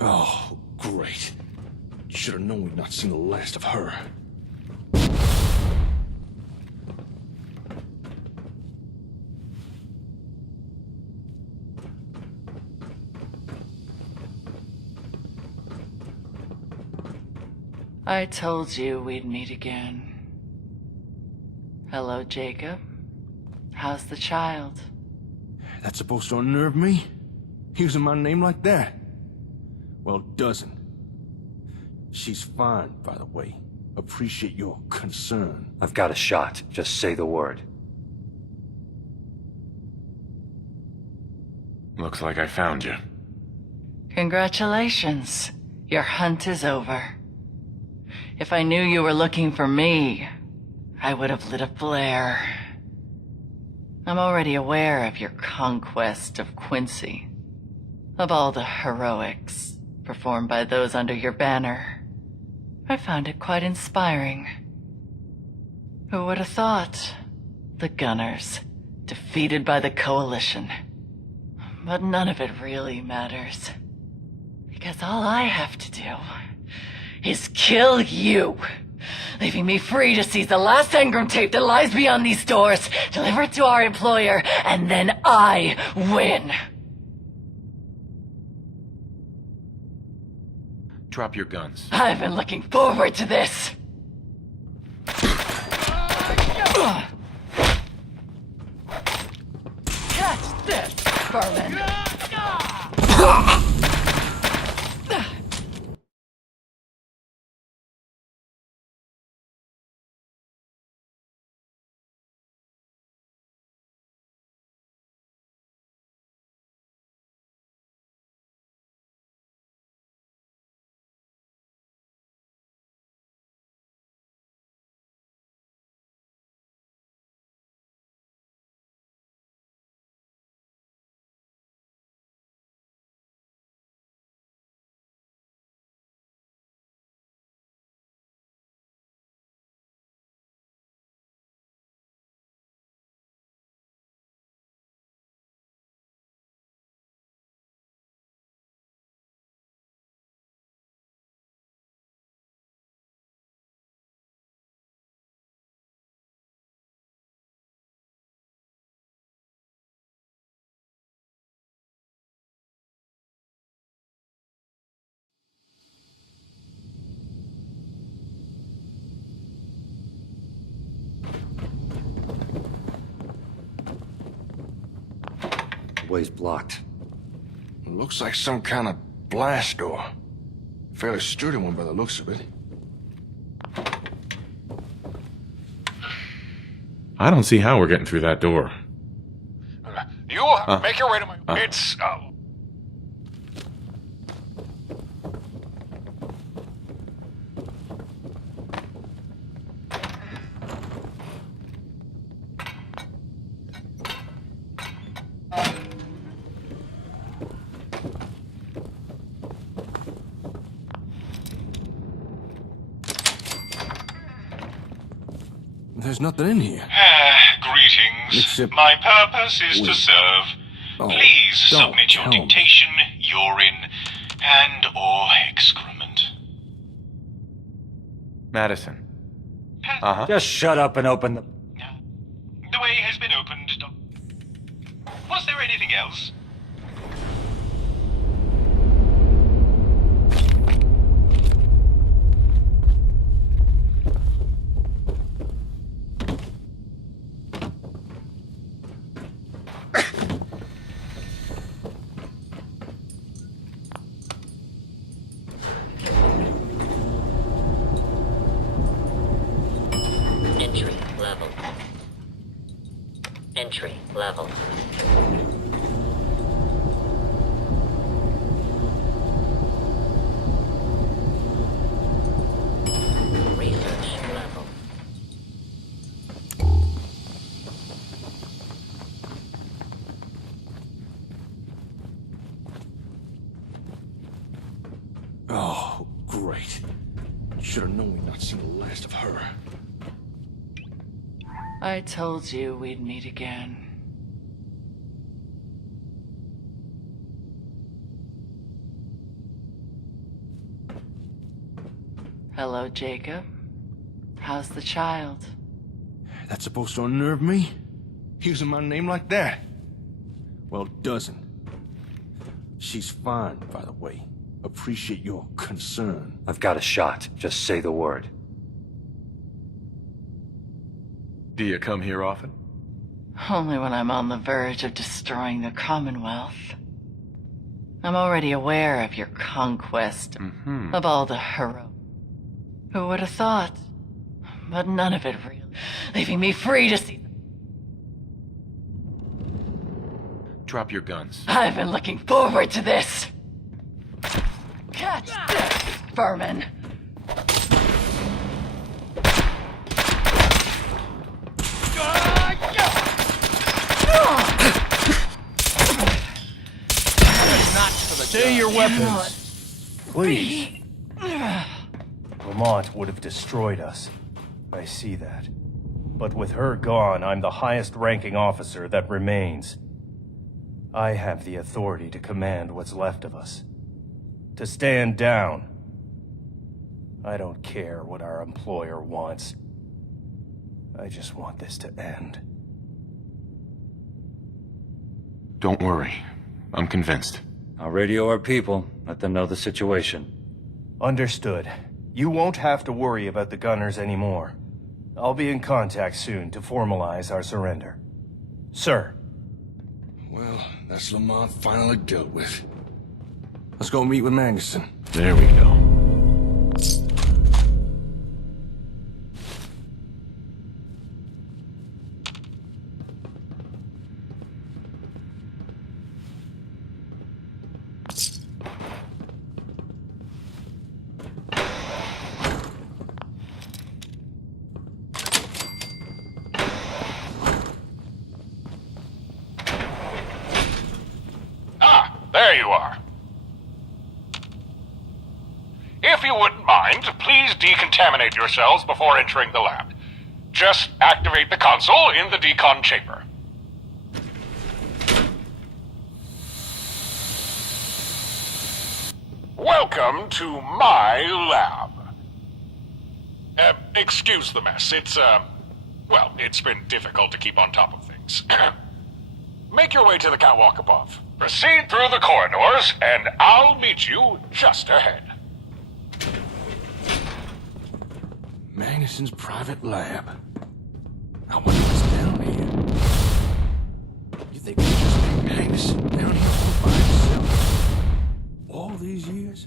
Oh, great. Should have known we'd not seen the last of her. I told you we'd meet again. Hello, Jacob. How's the child? That's supposed to unnerve me? Using my name like that? Well, it doesn't. She's fine, by the way. Appreciate your concern. I've got a shot. Just say the word. Looks like I found you. Congratulations. Your hunt is over. If I knew you were looking for me, I would have lit a flare. I'm already aware of your conquest of Quincy, of all the heroics performed by those under your banner. I found it quite inspiring. Who would have thought? The Gunners, defeated by the Coalition. But none of it really matters. Because all I have to do is kill you, leaving me free to seize the last engram tape that lies beyond these doors, deliver it to our employer, and then I win. Drop your guns. I've been looking forward to this. Catch this, vermin. The way's blocked. Looks like some kind of blast door. Fairly sturdy one by the looks of it. I don't see how we're getting through that door. You make your way to my... It's... There's nothing in here. Greetings. Except- My purpose is to Wait. serve. Oh, Please don't submit your tell me. dictation, urine, and/or excrement. Madison. Uh-huh. Just shut up and open the... The way has been opened. Was there anything else? Entry level. Entry level. Research level. Oh, great. Should have known we'd not seen the last of her. I told you we'd meet again. Hello, Jacob. How's the child? That's supposed to unnerve me? Using my name like that? Well, it doesn't. She's fine, by the way. Appreciate your concern. I've got a shot. Just say the word. Do you come here often? Only when I'm on the verge of destroying the Commonwealth. I'm already aware of your conquest of all the Who would have thought? But none of it real. Leaving me free to see. Drop your guns. I've been looking forward to this. Catch this, vermin. Stay your weapons. Please. Lamont would have destroyed us. I see that. But with her gone, I'm the highest-ranking officer that remains. I have the authority to command what's left of us. To stand down. I don't care what our employer wants. I just want this to end. Don't worry. I'm convinced. I'll radio our people. Let them know the situation. Understood. You won't have to worry about the Gunners anymore. I'll be in contact soon to formalize our surrender. Sir. Well, that's Lamont finally dealt with. Let's go meet with Magnuson. There we go. There you are. If you wouldn't mind, please decontaminate yourselves before entering the lab. Just activate the console in the decon chamber. Welcome to my lab. Excuse the mess. Well, it's been difficult to keep on top of things. Make your way to the catwalk above. Proceed through the corridors, and I'll meet you just ahead. Magnuson's private lab. I wonder what's down here. You think we just leave Magnuson down here all by himself? All these years?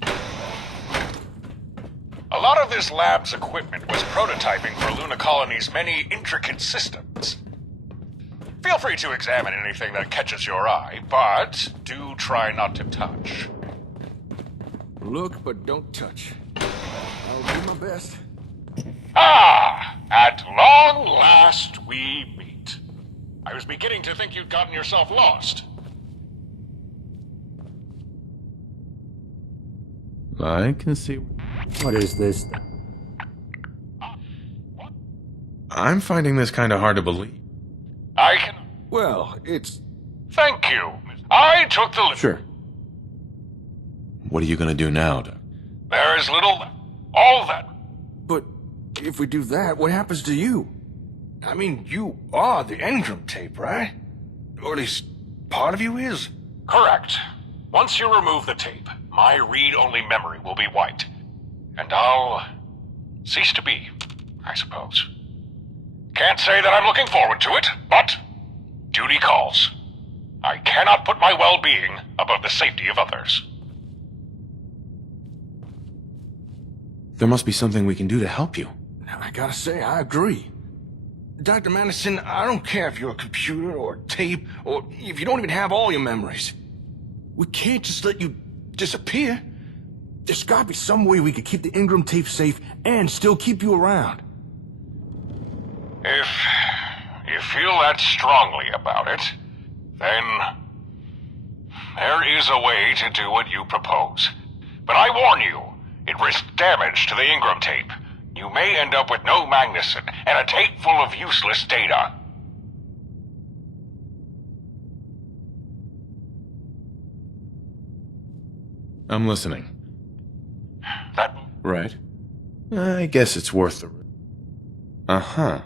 A lot of this lab's equipment was prototyping for Luna Colony's many intricate systems. Feel free to examine anything that catches your eye, but do try not to touch. Look, but don't touch. I'll do my best. Ah! At long last we meet. I was beginning to think you'd gotten yourself lost. I can see. What is this? I'm finding this kind of hard to believe. I can... Well, it's... Thank you. I took the... Sure. What are you gonna do now, Doc? There is little... all that... But if we do that, what happens to you? I mean, you are the Engram tape, right? Or at least part of you is? Correct. Once you remove the tape, my read-only memory will be wiped. And I'll... cease to be, I suppose. Can't say that I'm looking forward to it, but duty calls. I cannot put my well-being above the safety of others. There must be something we can do to help you. I gotta say, I agree. Dr. Madison, I don't care if you're a computer or tape, or if you don't even have all your memories. We can't just let you disappear. There's gotta be some way we could keep the Engram tape safe and still keep you around. If you feel that strongly about it, then there is a way to do what you propose. But I warn you, it risks damage to the Engram tape. You may end up with no Magnuson and a tape full of useless data. I'm listening. That... Right. I guess it's worth the... Uh-huh.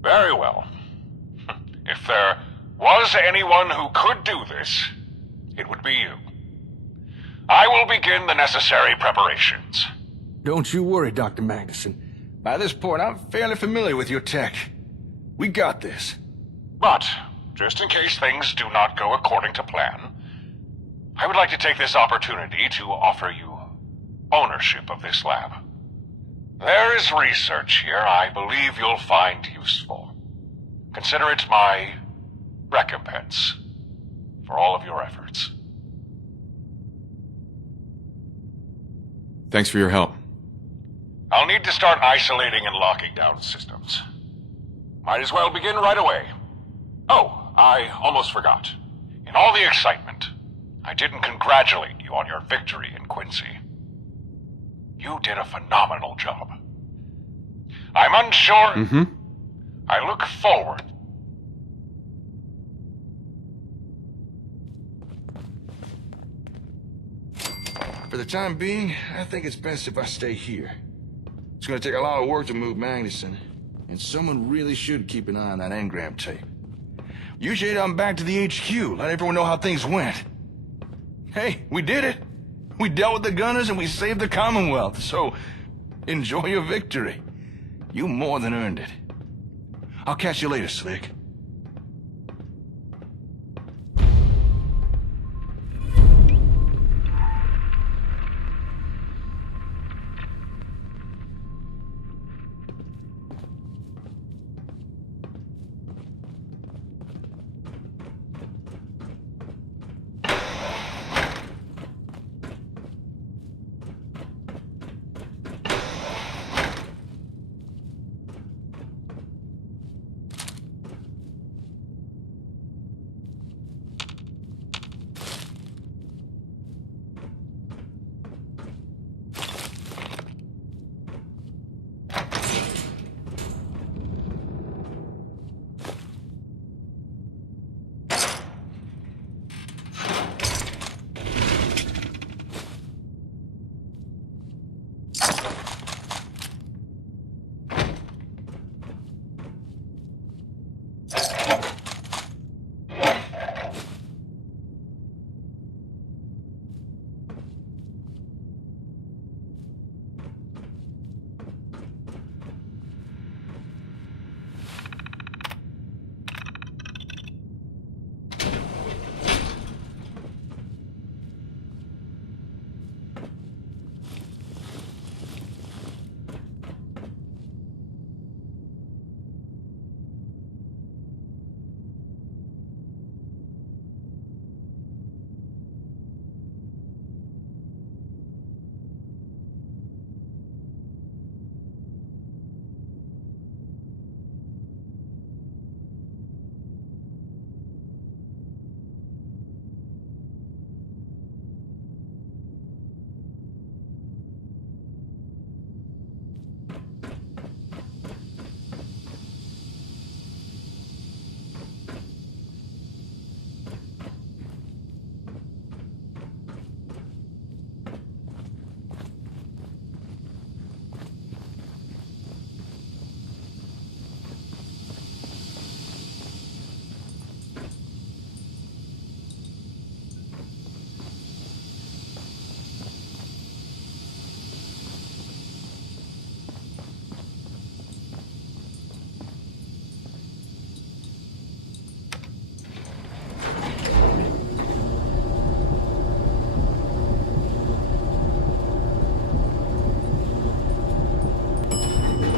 Very well. If there was anyone who could do this, it would be you. I will begin the necessary preparations. Don't you worry, Dr. Magnuson. By this point, I'm fairly familiar with your tech. We got this. But, just in case things do not go according to plan, I would like to take this opportunity to offer you ownership of this lab. There is research here I believe you'll find useful. Consider it my recompense for all of your efforts. Thanks for your help. I'll need to start isolating and locking down systems. Might as well begin right away. Oh, I almost forgot. In all the excitement, I didn't congratulate you on your victory in Quincy. You did a phenomenal job. I'm unsure. I look forward. For the time being, I think it's best if I stay here. It's gonna take a lot of work to move Magnuson, and someone really should keep an eye on that engram tape. You should head on back to the HQ, let everyone know how things went. Hey, we did it! We dealt with the Gunners and we saved the Commonwealth, so enjoy your victory. You more than earned it. I'll catch you later, Slick.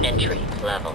Entry level.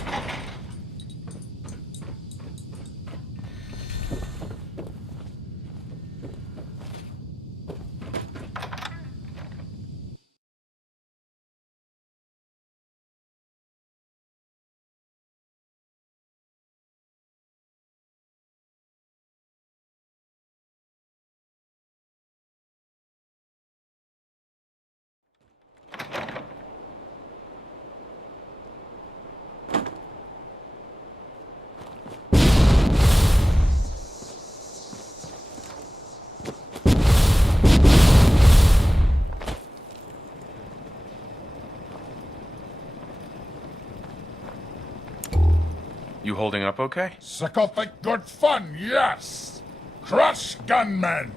You holding up okay? Psychothic good fun, yes! Crush gunmen!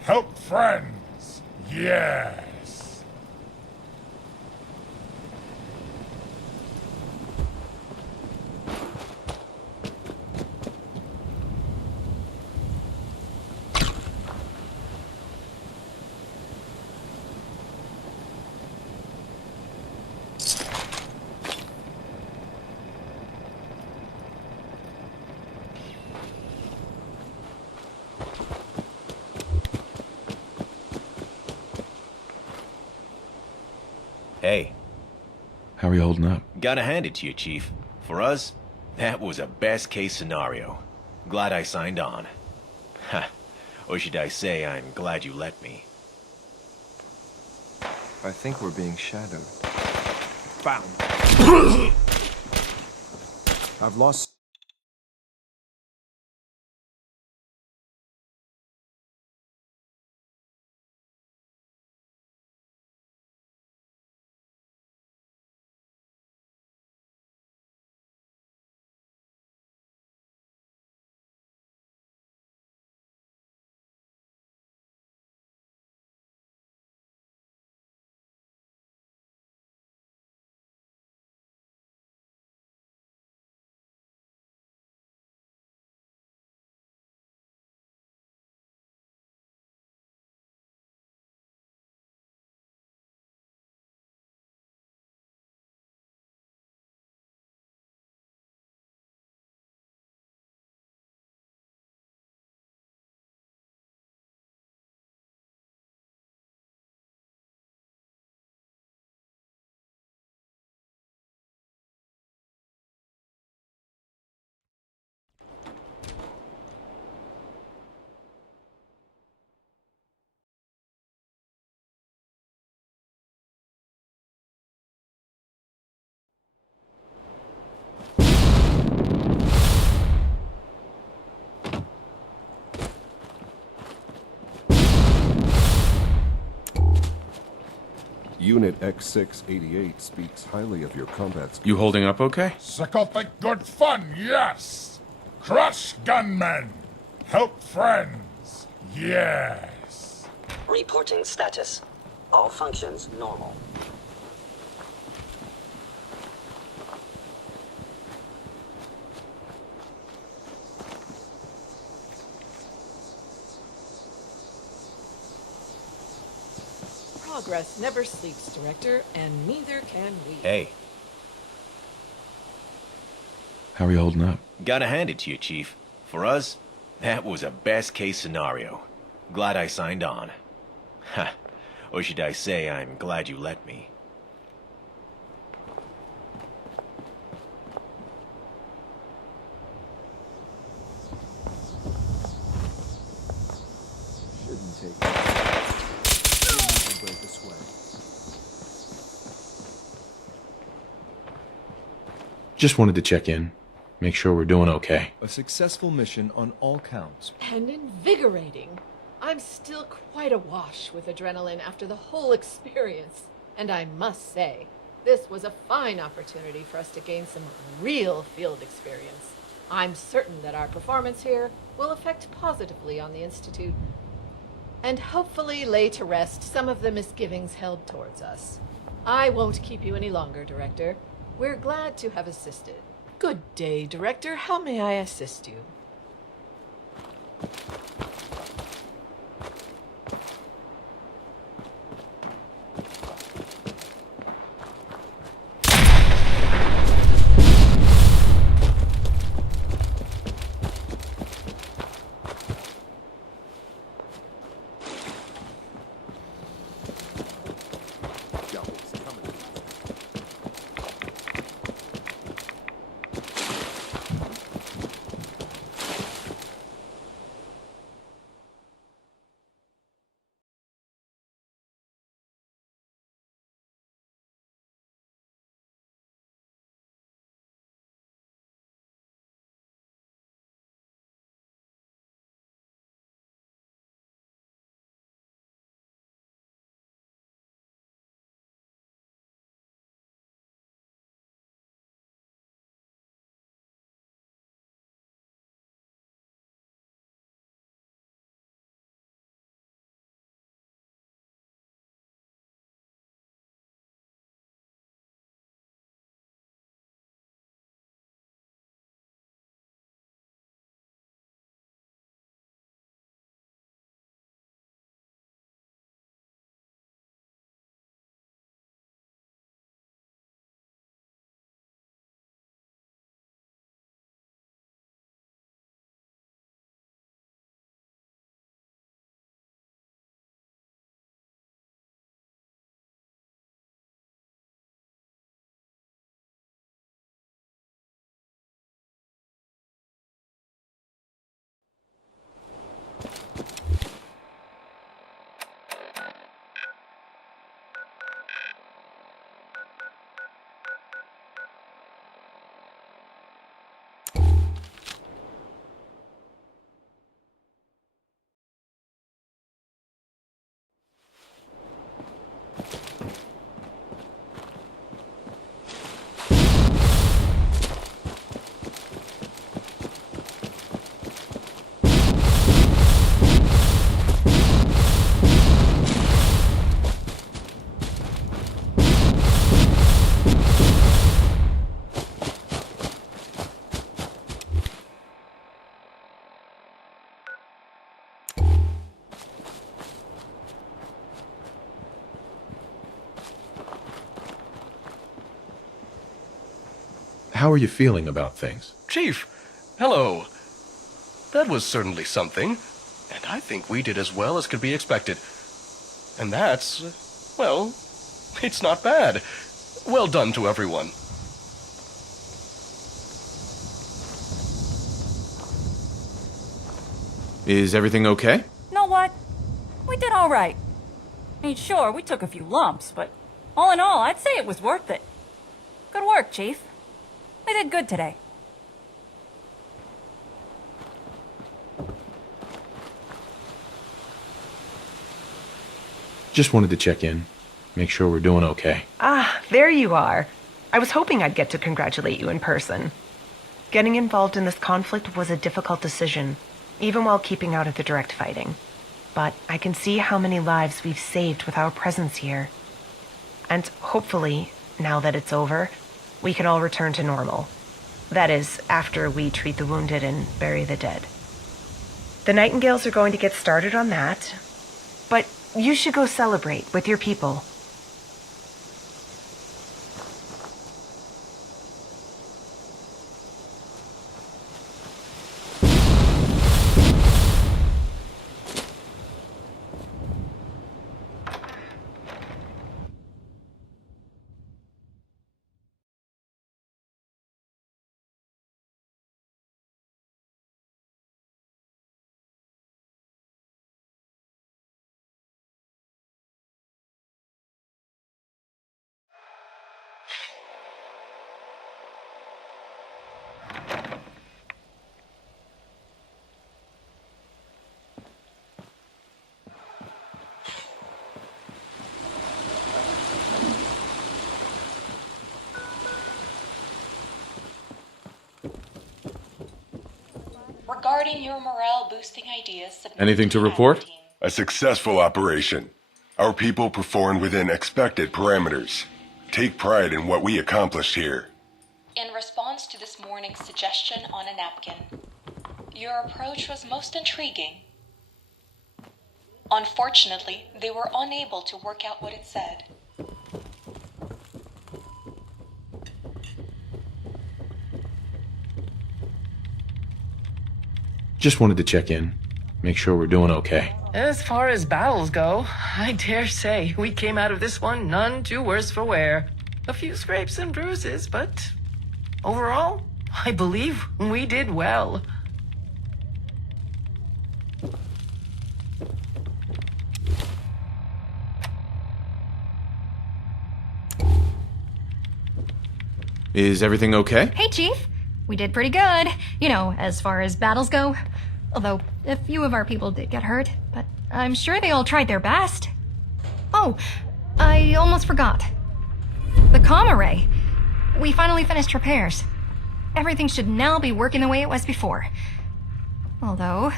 Help friends, yes! Hey. How are you holding up? Gotta hand it to you, Chief. For us, that was a best-case scenario. Glad I signed on. Ha. Or should I say, I'm glad you let me. I think we're being shadowed. Found. I've lost... Unit X688 speaks highly of your combat skills. You holding up okay? Psychotic good fun, yes! Crush gunmen! Help friends, yes! Reporting status. All functions normal. Progress never sleeps, Director, and neither can we. Hey. How are you holding up? Gotta hand it to you, Chief. For us, that was a best-case scenario. Glad I signed on. Ha. Or should I say, I'm glad you let me. Shouldn't take it. Shouldn't break the sweat. Just wanted to check in. Make sure we're doing okay. A successful mission on all counts. And invigorating. I'm still quite awash with adrenaline after the whole experience. And I must say, this was a fine opportunity for us to gain some real field experience. I'm certain that our performance here will affect positively on the Institute, and hopefully lay to rest some of the misgivings held towards us. I won't keep you any longer, Director. We're glad to have assisted. Good day, Director. How may I assist you? how are you feeling about things? Chief, hello. That was certainly something, and I think we did as well as could be expected. And that's, well, it's not bad. Well done to everyone. Is everything okay? Know what? We did all right. I mean, sure, we took a few lumps, but all in all, I'd say it was worth it. Good work, Chief. We did good today. Just wanted to check in, make sure we're doing okay. Ah, there you are. I was hoping I'd get to congratulate you in person. Getting involved in this conflict was a difficult decision, even while keeping out of the direct fighting. But I can see how many lives we've saved with our presence here. And hopefully, now that it's over, we can all return to normal. That is, after we treat the wounded and bury the dead. The Nightingales are going to get started on that, but you should go celebrate with your people. Regarding your morale-boosting ideas... Anything to report? A successful operation. Our people performed within expected parameters. Take pride in what we accomplished here. In response to this morning's suggestion on a napkin, your approach was most intriguing. Unfortunately, they were unable to work out what it said. Just wanted to check in, make sure we're doing okay. As far as battles go, I dare say we came out of this one none too worse for wear. A few scrapes and bruises, but overall, I believe we did well. Is everything okay? Hey, Chief. We did pretty good. You know, as far as battles go. Although, a few of our people did get hurt, but I'm sure they all tried their best. Oh, I almost forgot. The comm array. We finally finished repairs. Everything should now be working the way it was before. Although...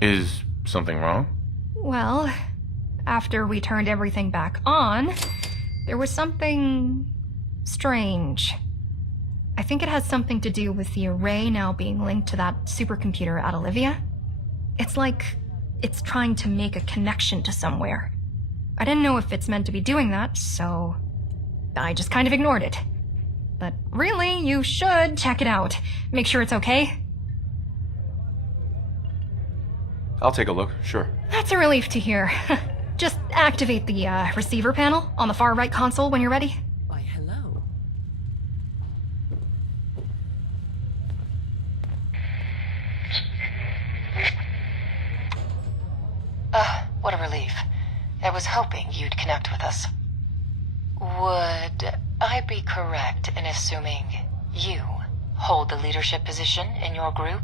Is something wrong? Well, after we turned everything back on, there was something strange. I think it has something to do with the array now being linked to that supercomputer at Olivia. It's like it's trying to make a connection to somewhere. I didn't know if it's meant to be doing that, so I just kind of ignored it. But really, you should check it out. Make sure it's okay. I'll take a look, sure. That's a relief to hear. Just activate the receiver panel on the far right console when you're ready. Why, hello. What a relief. I was hoping you'd connect with us. Would I be correct in assuming you hold the leadership position in your group?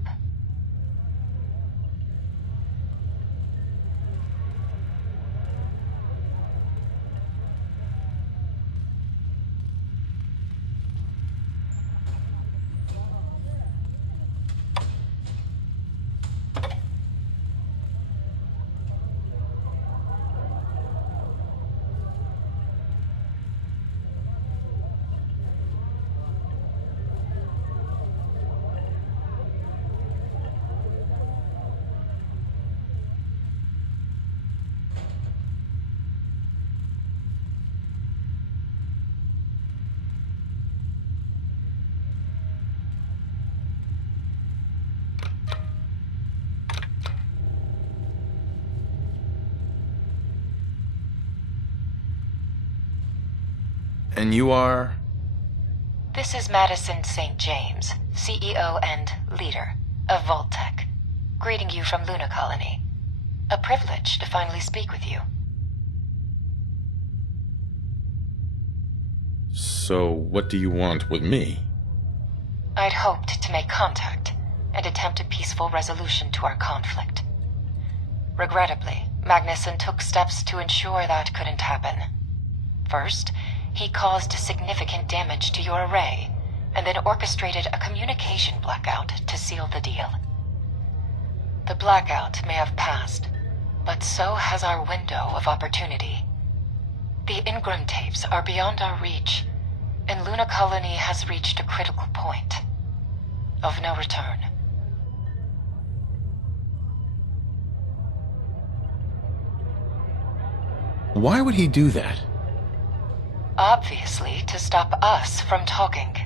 And you are? This is Madison St. James, CEO and leader of Vault-Tec, greeting you from Luna Colony. A privilege to finally speak with you. So, what do you want with me? I'd hoped to make contact and attempt a peaceful resolution to our conflict. Regrettably, Magnuson took steps to ensure that couldn't happen. First, he caused significant damage to your array, and then orchestrated a communication blackout to seal the deal. The blackout may have passed, but so has our window of opportunity. The Ingram tapes are beyond our reach, and Luna Colony has reached a critical point of no return. Why would he do that? Obviously, to stop us from talking.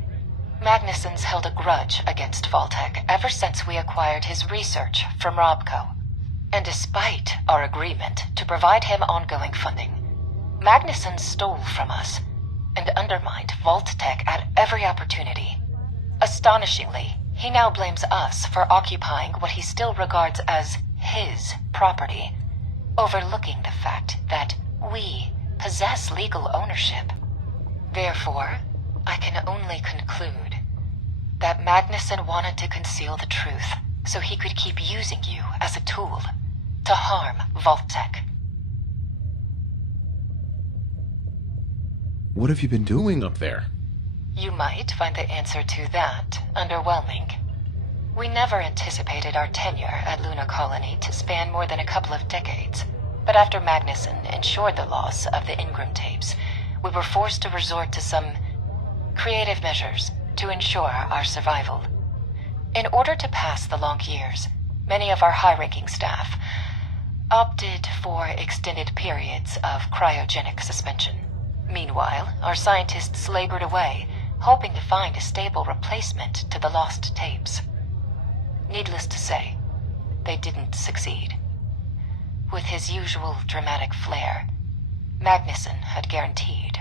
Magnuson's held a grudge against Vault-Tec ever since we acquired his research from Robco. And despite our agreement to provide him ongoing funding, Magnuson stole from us and undermined Vault-Tec at every opportunity. Astonishingly, he now blames us for occupying what he still regards as his property, overlooking the fact that we possess legal ownership. Therefore, I can only conclude that Magnuson wanted to conceal the truth so he could keep using you as a tool to harm Vault-Tec. What have you been doing up there? You might find the answer to that underwhelming. We never anticipated our tenure at Luna Colony to span more than a couple of decades. But after Magnuson ensured the loss of the Ingram tapes, we were forced to resort to some creative measures to ensure our survival. In order to pass the long years, many of our high-ranking staff opted for extended periods of cryogenic suspension. Meanwhile, our scientists labored away, hoping to find a stable replacement to the lost tapes. Needless to say, they didn't succeed. With his usual dramatic flair, Magnuson had guaranteed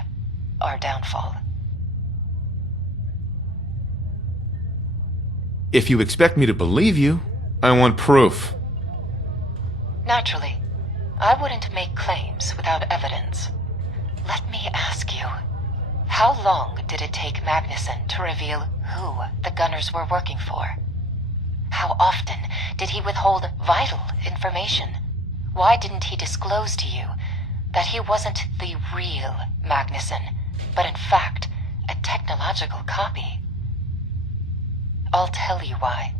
our downfall. If you expect me to believe you, I want proof. Naturally, I wouldn't make claims without evidence. Let me ask you, how long did it take Magnuson to reveal who the Gunners were working for? How often did he withhold vital information? Why didn't he disclose to you that he wasn't the real Magnuson, but in fact a technological copy? I'll tell you why.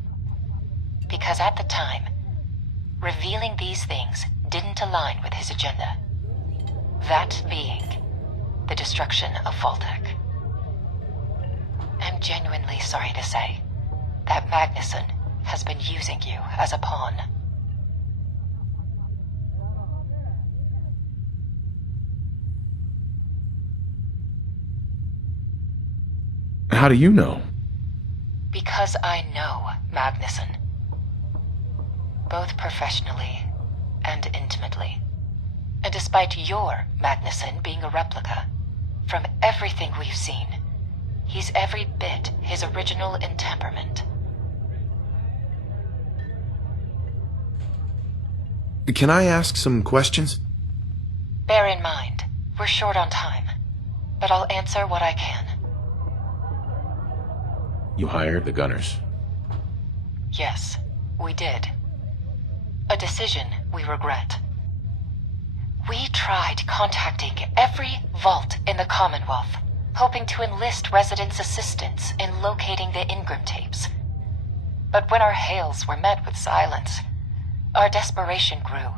Because at the time, revealing these things didn't align with his agenda. That being the destruction of Vault-Tec. I'm genuinely sorry to say that Magnuson has been using you as a pawn. How do you know? Because I know Magnuson. Both professionally and intimately. And despite your Magnuson being a replica, from everything we've seen, he's every bit his original in temperament. Can I ask some questions? Bear in mind, we're short on time, but I'll answer what I can. You hired the Gunners. Yes, we did. A decision we regret. We tried contacting every vault in the Commonwealth, hoping to enlist residents' assistance in locating the Ingram tapes. But when our hails were met with silence, our desperation grew.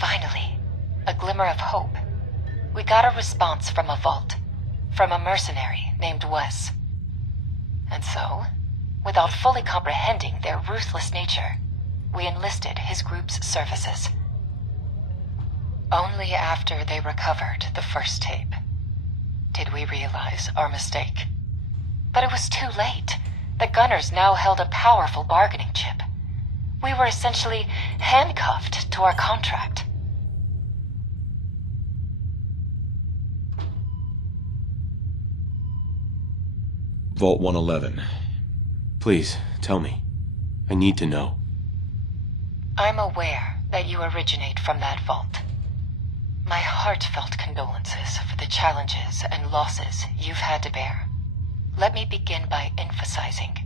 Finally, a glimmer of hope. We got a response from a vault, from a mercenary named Wes. And so, without fully comprehending their ruthless nature, we enlisted his group's services. Only after they recovered the first tape did we realize our mistake. But it was too late. The Gunners now held a powerful bargaining chip. We were essentially handcuffed to our contract. Vault 111. Please, tell me. I need to know. I'm aware that you originate from that vault. My heartfelt condolences for the challenges and losses you've had to bear. Let me begin by emphasizing,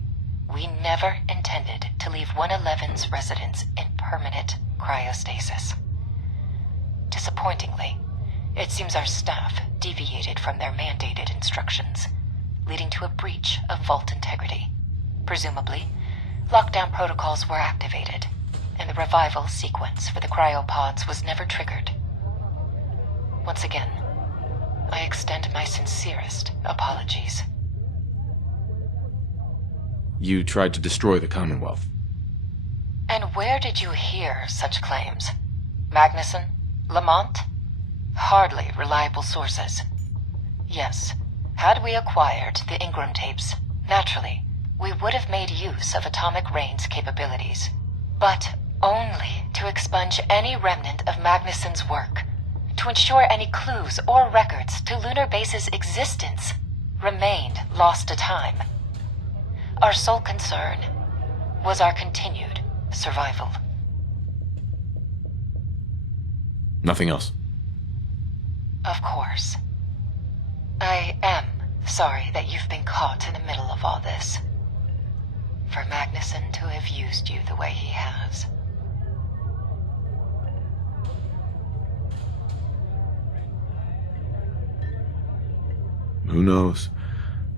we never intended to leave 111's residents in permanent cryostasis. Disappointingly, it seems our staff deviated from their mandated instructions, leading to a breach of vault integrity. Presumably, lockdown protocols were activated, and the revival sequence for the cryopods was never triggered. Once again, I extend my sincerest apologies. You tried to destroy the Commonwealth. And where did you hear such claims? Magnuson? Lamont? Hardly reliable sources. Yes, had we acquired the Ingram tapes, naturally, we would have made use of Atomic Rain's capabilities. But only to expunge any remnant of Magnuson's work, to ensure any clues or records to Lunar Base's existence remained lost to time. Our sole concern was our continued survival. Nothing else. Of course. I am sorry that you've been caught in the middle of all this. For Magnuson to have used you the way he has. Who knows?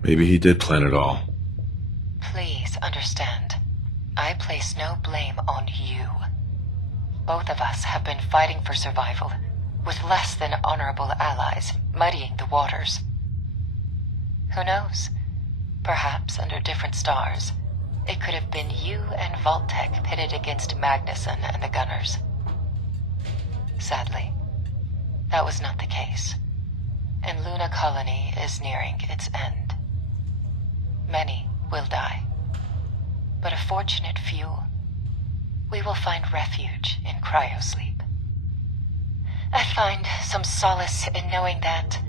Maybe he did plan it all. Please understand, I place no blame on you. Both of us have been fighting for survival, with less than honorable allies muddying the waters. Who knows? Perhaps under different stars, it could have been you and Vault-Tec pitted against Magnuson and the Gunners. Sadly, that was not the case, and Luna Colony is nearing its end. Many will die, but a fortunate few, we will find refuge in cryosleep. I find some solace in knowing that,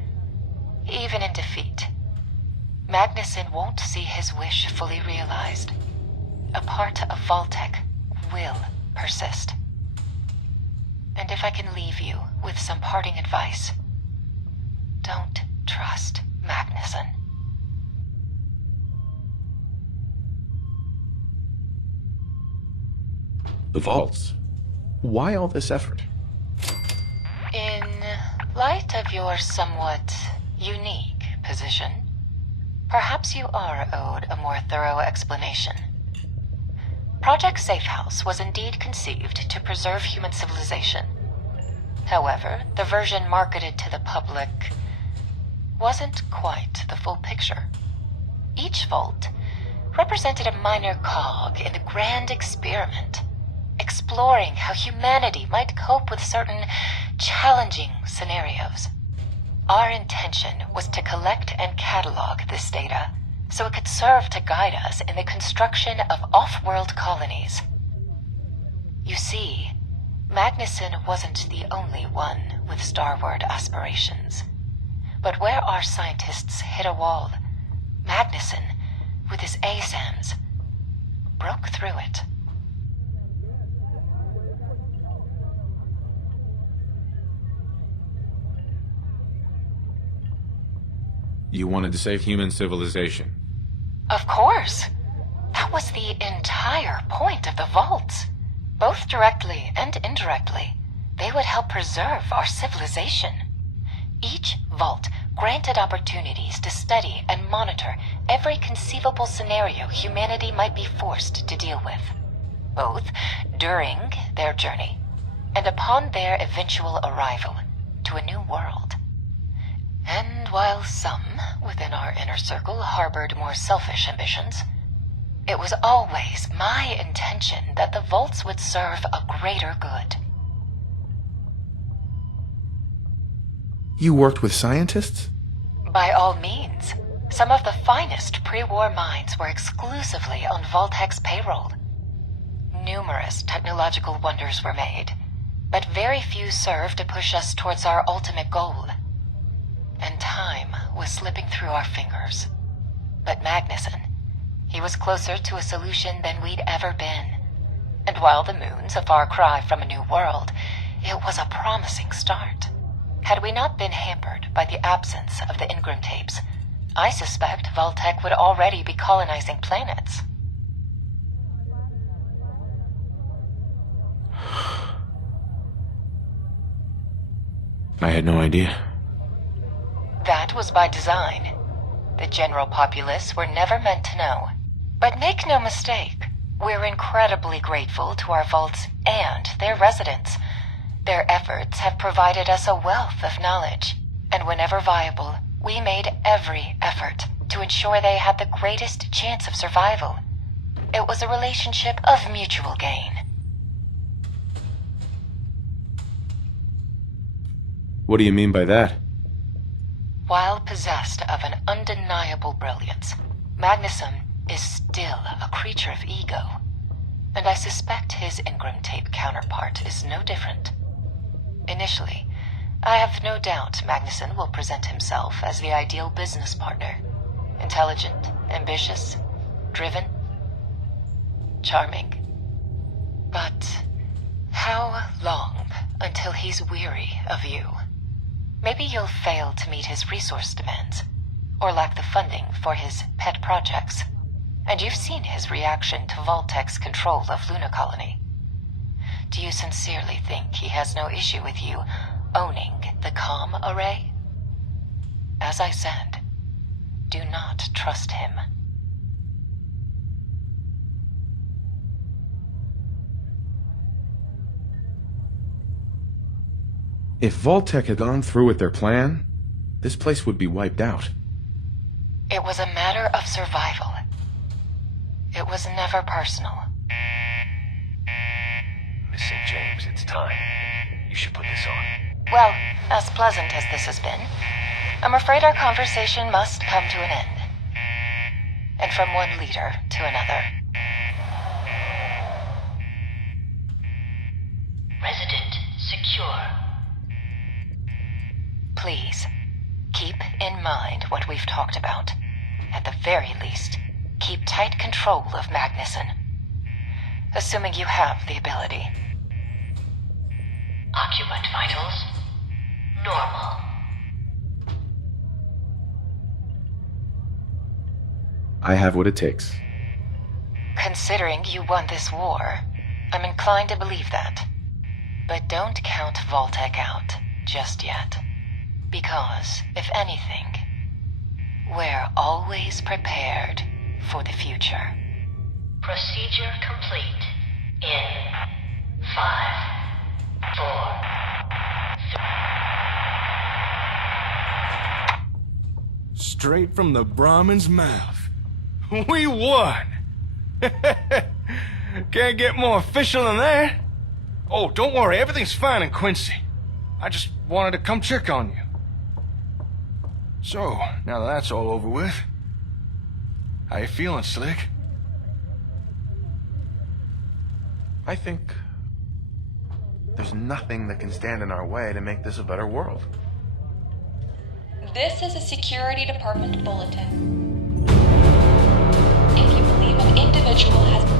even in defeat, Magnuson won't see his wish fully realized. A part of Vault-Tec will persist. And if I can leave you with some parting advice, don't trust Magnuson. The vaults. Why all this effort? In light of your somewhat unique position, perhaps you are owed a more thorough explanation. Project Safehouse was indeed conceived to preserve human civilization. However, the version marketed to the public wasn't quite the full picture. Each vault represented a minor cog in the grand experiment, exploring how humanity might cope with certain challenging scenarios. Our intention was to collect and catalog this data so it could serve to guide us in the construction of off-world colonies. You see, Magnuson wasn't the only one with Starward aspirations. But where our scientists hit a wall, Magnuson, with his ASAMs, broke through it. You wanted to save human civilization. Of course. That was the entire point of the vaults. Both directly and indirectly, they would help preserve our civilization. Each vault granted opportunities to study and monitor every conceivable scenario humanity might be forced to deal with, both during their journey and upon their eventual arrival to a new world. And while some within our inner circle harbored more selfish ambitions, it was always my intention that the vaults would serve a greater good. You worked with scientists? By all means. Some of the finest pre-war minds were exclusively on Vault-Tec's payroll. Numerous technological wonders were made, but very few served to push us towards our ultimate goal. And time was slipping through our fingers. But Magnuson, he was closer to a solution than we'd ever been. And while the moon's a far cry from a new world, it was a promising start. Had we not been hampered by the absence of the Ingram tapes, I suspect Vault-Tec would already be colonizing planets. I had no idea. That was by design. The general populace were never meant to know. But make no mistake, we're incredibly grateful to our vaults and their residents. Their efforts have provided us a wealth of knowledge, and whenever viable, we made every effort to ensure they had the greatest chance of survival. It was a relationship of mutual gain. What do you mean by that? While possessed of an undeniable brilliance, Magnuson is still a creature of ego, and I suspect his Ingram tape counterpart is no different. Initially, I have no doubt Magnuson will present himself as the ideal business partner. Intelligent, ambitious, driven, charming. But how long until he's weary of you? Maybe you'll fail to meet his resource demands, or lack the funding for his pet projects. And you've seen his reaction to Vault-Tec's control of Luna Colony. Do you sincerely think he has no issue with you owning the comm array? As I said, do not trust him. If Vault-Tec had gone through with their plan, this place would be wiped out. It was a matter of survival. It was never personal. Miss St. James, it's time. You should put this on. Well, as pleasant as this has been, I'm afraid our conversation must come to an end. And from one leader to another. Resident secure. Please, keep in mind what we've talked about. At the very least, keep tight control of Magnuson. Assuming you have the ability. Occupant vitals normal. I have what it takes. Considering you won this war, I'm inclined to believe that. But don't count Vault-Tec out just yet. Because, if anything, we're always prepared for the future. Procedure complete. In 5, 4, 3. Straight from the Brahmin's mouth. We won! Can't get more official than that. Oh, don't worry, everything's fine in Quincy. I just wanted to come check on you. So, now that that's all over with, how you feeling, Slick? I think there's nothing that can stand in our way to make this a better world. This is a Security Department bulletin. If you believe an individual has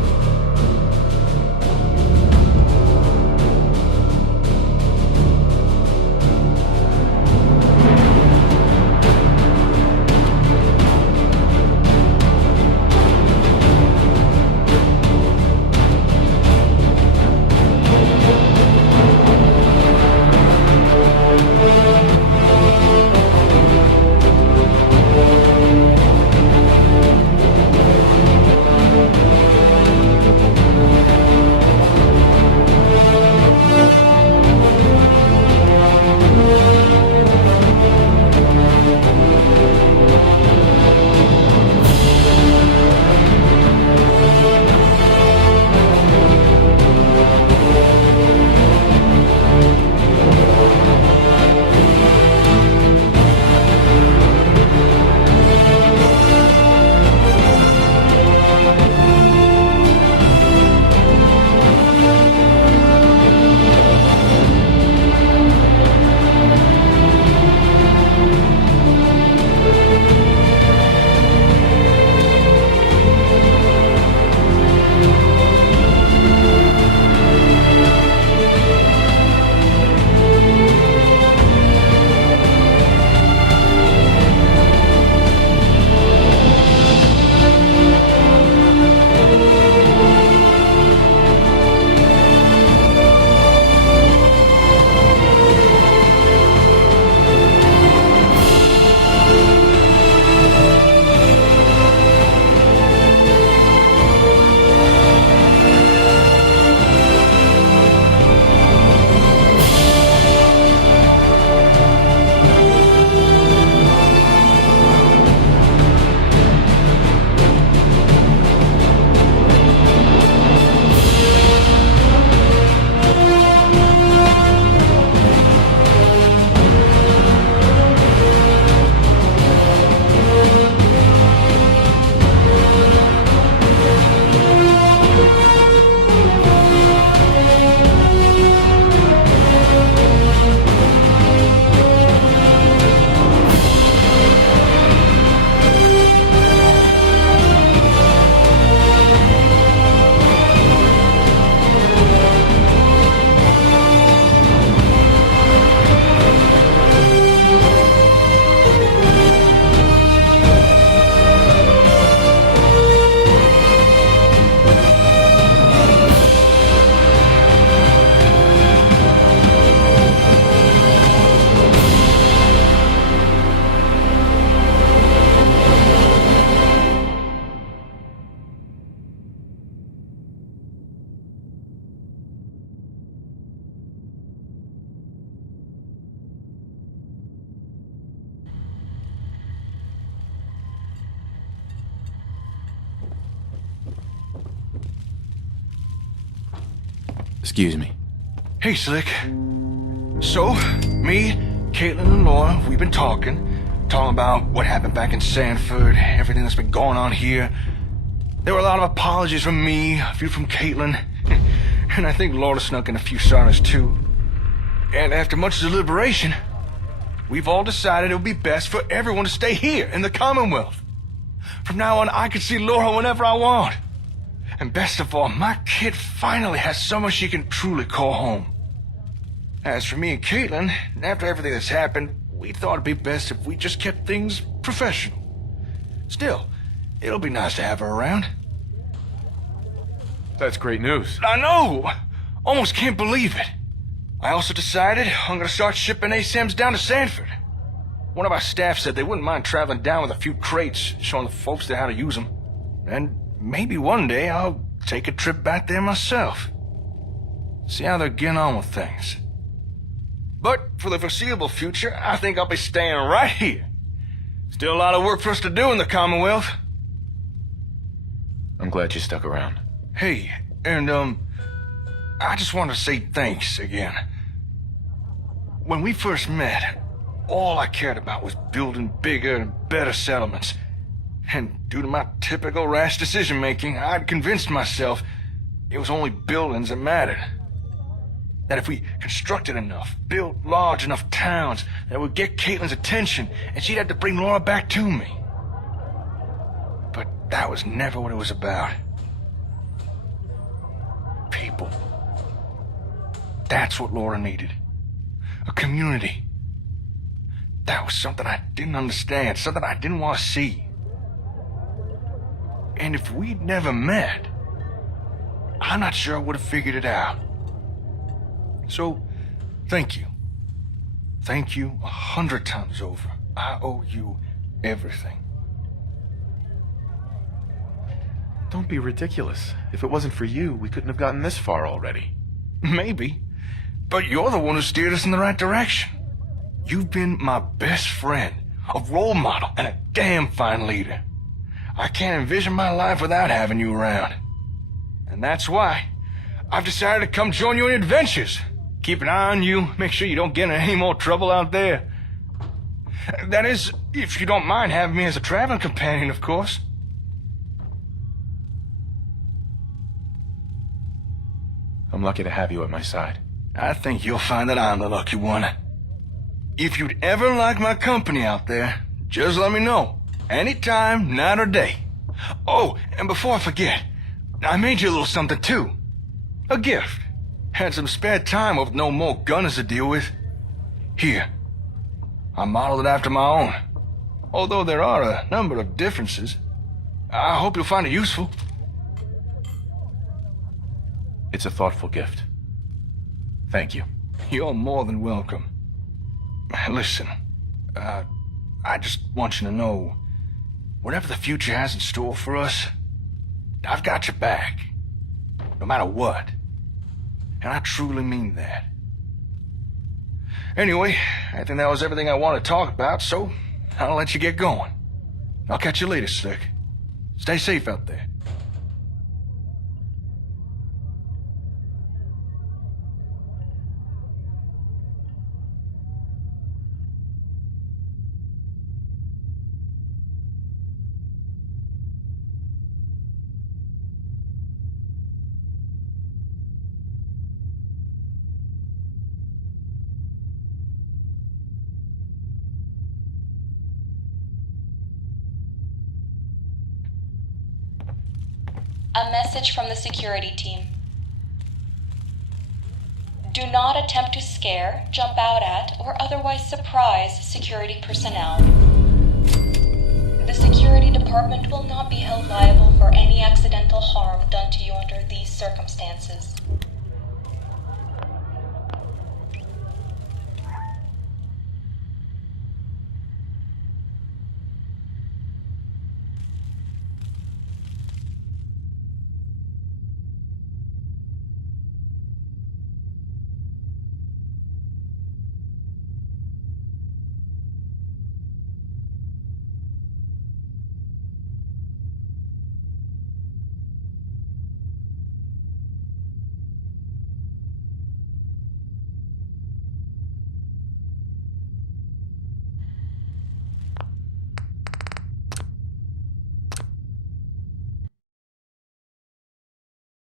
Excuse me. Hey, Slick. So, me, Caitlin, and Laura, we've been talking about what happened back in Sanford, everything that's been going on here. There were a lot of apologies from me, a few from Caitlin, and I think Laura snuck in a few sorries too. And after much deliberation, we've all decided it would be best for everyone to stay here in the Commonwealth. From now on, I can see Laura whenever I want. And best of all, my kid finally has someone she can truly call home. As for me and Caitlin, after everything that's happened, we thought it'd be best if we just kept things professional. Still, it'll be nice to have her around. That's great news. I know! Almost can't believe it. I also decided I'm gonna start shipping ASAMs down to Sanford. One of our staff said they wouldn't mind traveling down with a few crates, showing the folks there how to use them. And maybe one day I'll take a trip back there myself. See how they're getting on with things. But for the foreseeable future, I think I'll be staying right here. Still a lot of work for us to do in the Commonwealth. I'm glad you stuck around. Hey, and I just wanted to say thanks again. When we first met, all I cared about was building bigger and better settlements. And due to my typical rash decision-making, I'd convinced myself it was only buildings that mattered. That if we constructed enough, built large enough towns, that would get Caitlin's attention, and she'd have to bring Laura back to me. But that was never what it was about. People. That's what Laura needed. A community. That was something I didn't understand, something I didn't want to see. And if we'd never met, I'm not sure I would have figured it out. So, thank you. Thank you 100 times over. I owe you everything. Don't be ridiculous. If it wasn't for you, we couldn't have gotten this far already. Maybe. But you're the one who steered us in the right direction. You've been my best friend, a role model, and a damn fine leader. I can't envision my life without having you around. And that's why I've decided to come join you in adventures. Keep an eye on you, make sure you don't get in any more trouble out there. That is, if you don't mind having me as a traveling companion, of course. I'm lucky to have you at my side. I think you'll find that I'm the lucky one. If you'd ever like my company out there, just let me know. Anytime, night or day. Oh, and before I forget, I made you a little something too. A gift. Had some spare time with no more gunners to deal with. Here. I modeled it after my own. Although there are a number of differences. I hope you'll find it useful. It's a thoughtful gift. Thank you. You're more than welcome. Listen, I just want you to know, whatever the future has in store for us, I've got your back. No matter what. And I truly mean that. Anyway, I think that was everything I wanted to talk about, so I'll let you get going. I'll catch you later, Slick. Stay safe out there. A message from the security team. Do not attempt to scare, jump out at, or otherwise surprise security personnel. The security department will not be held liable for any accidental harm done to you under these circumstances.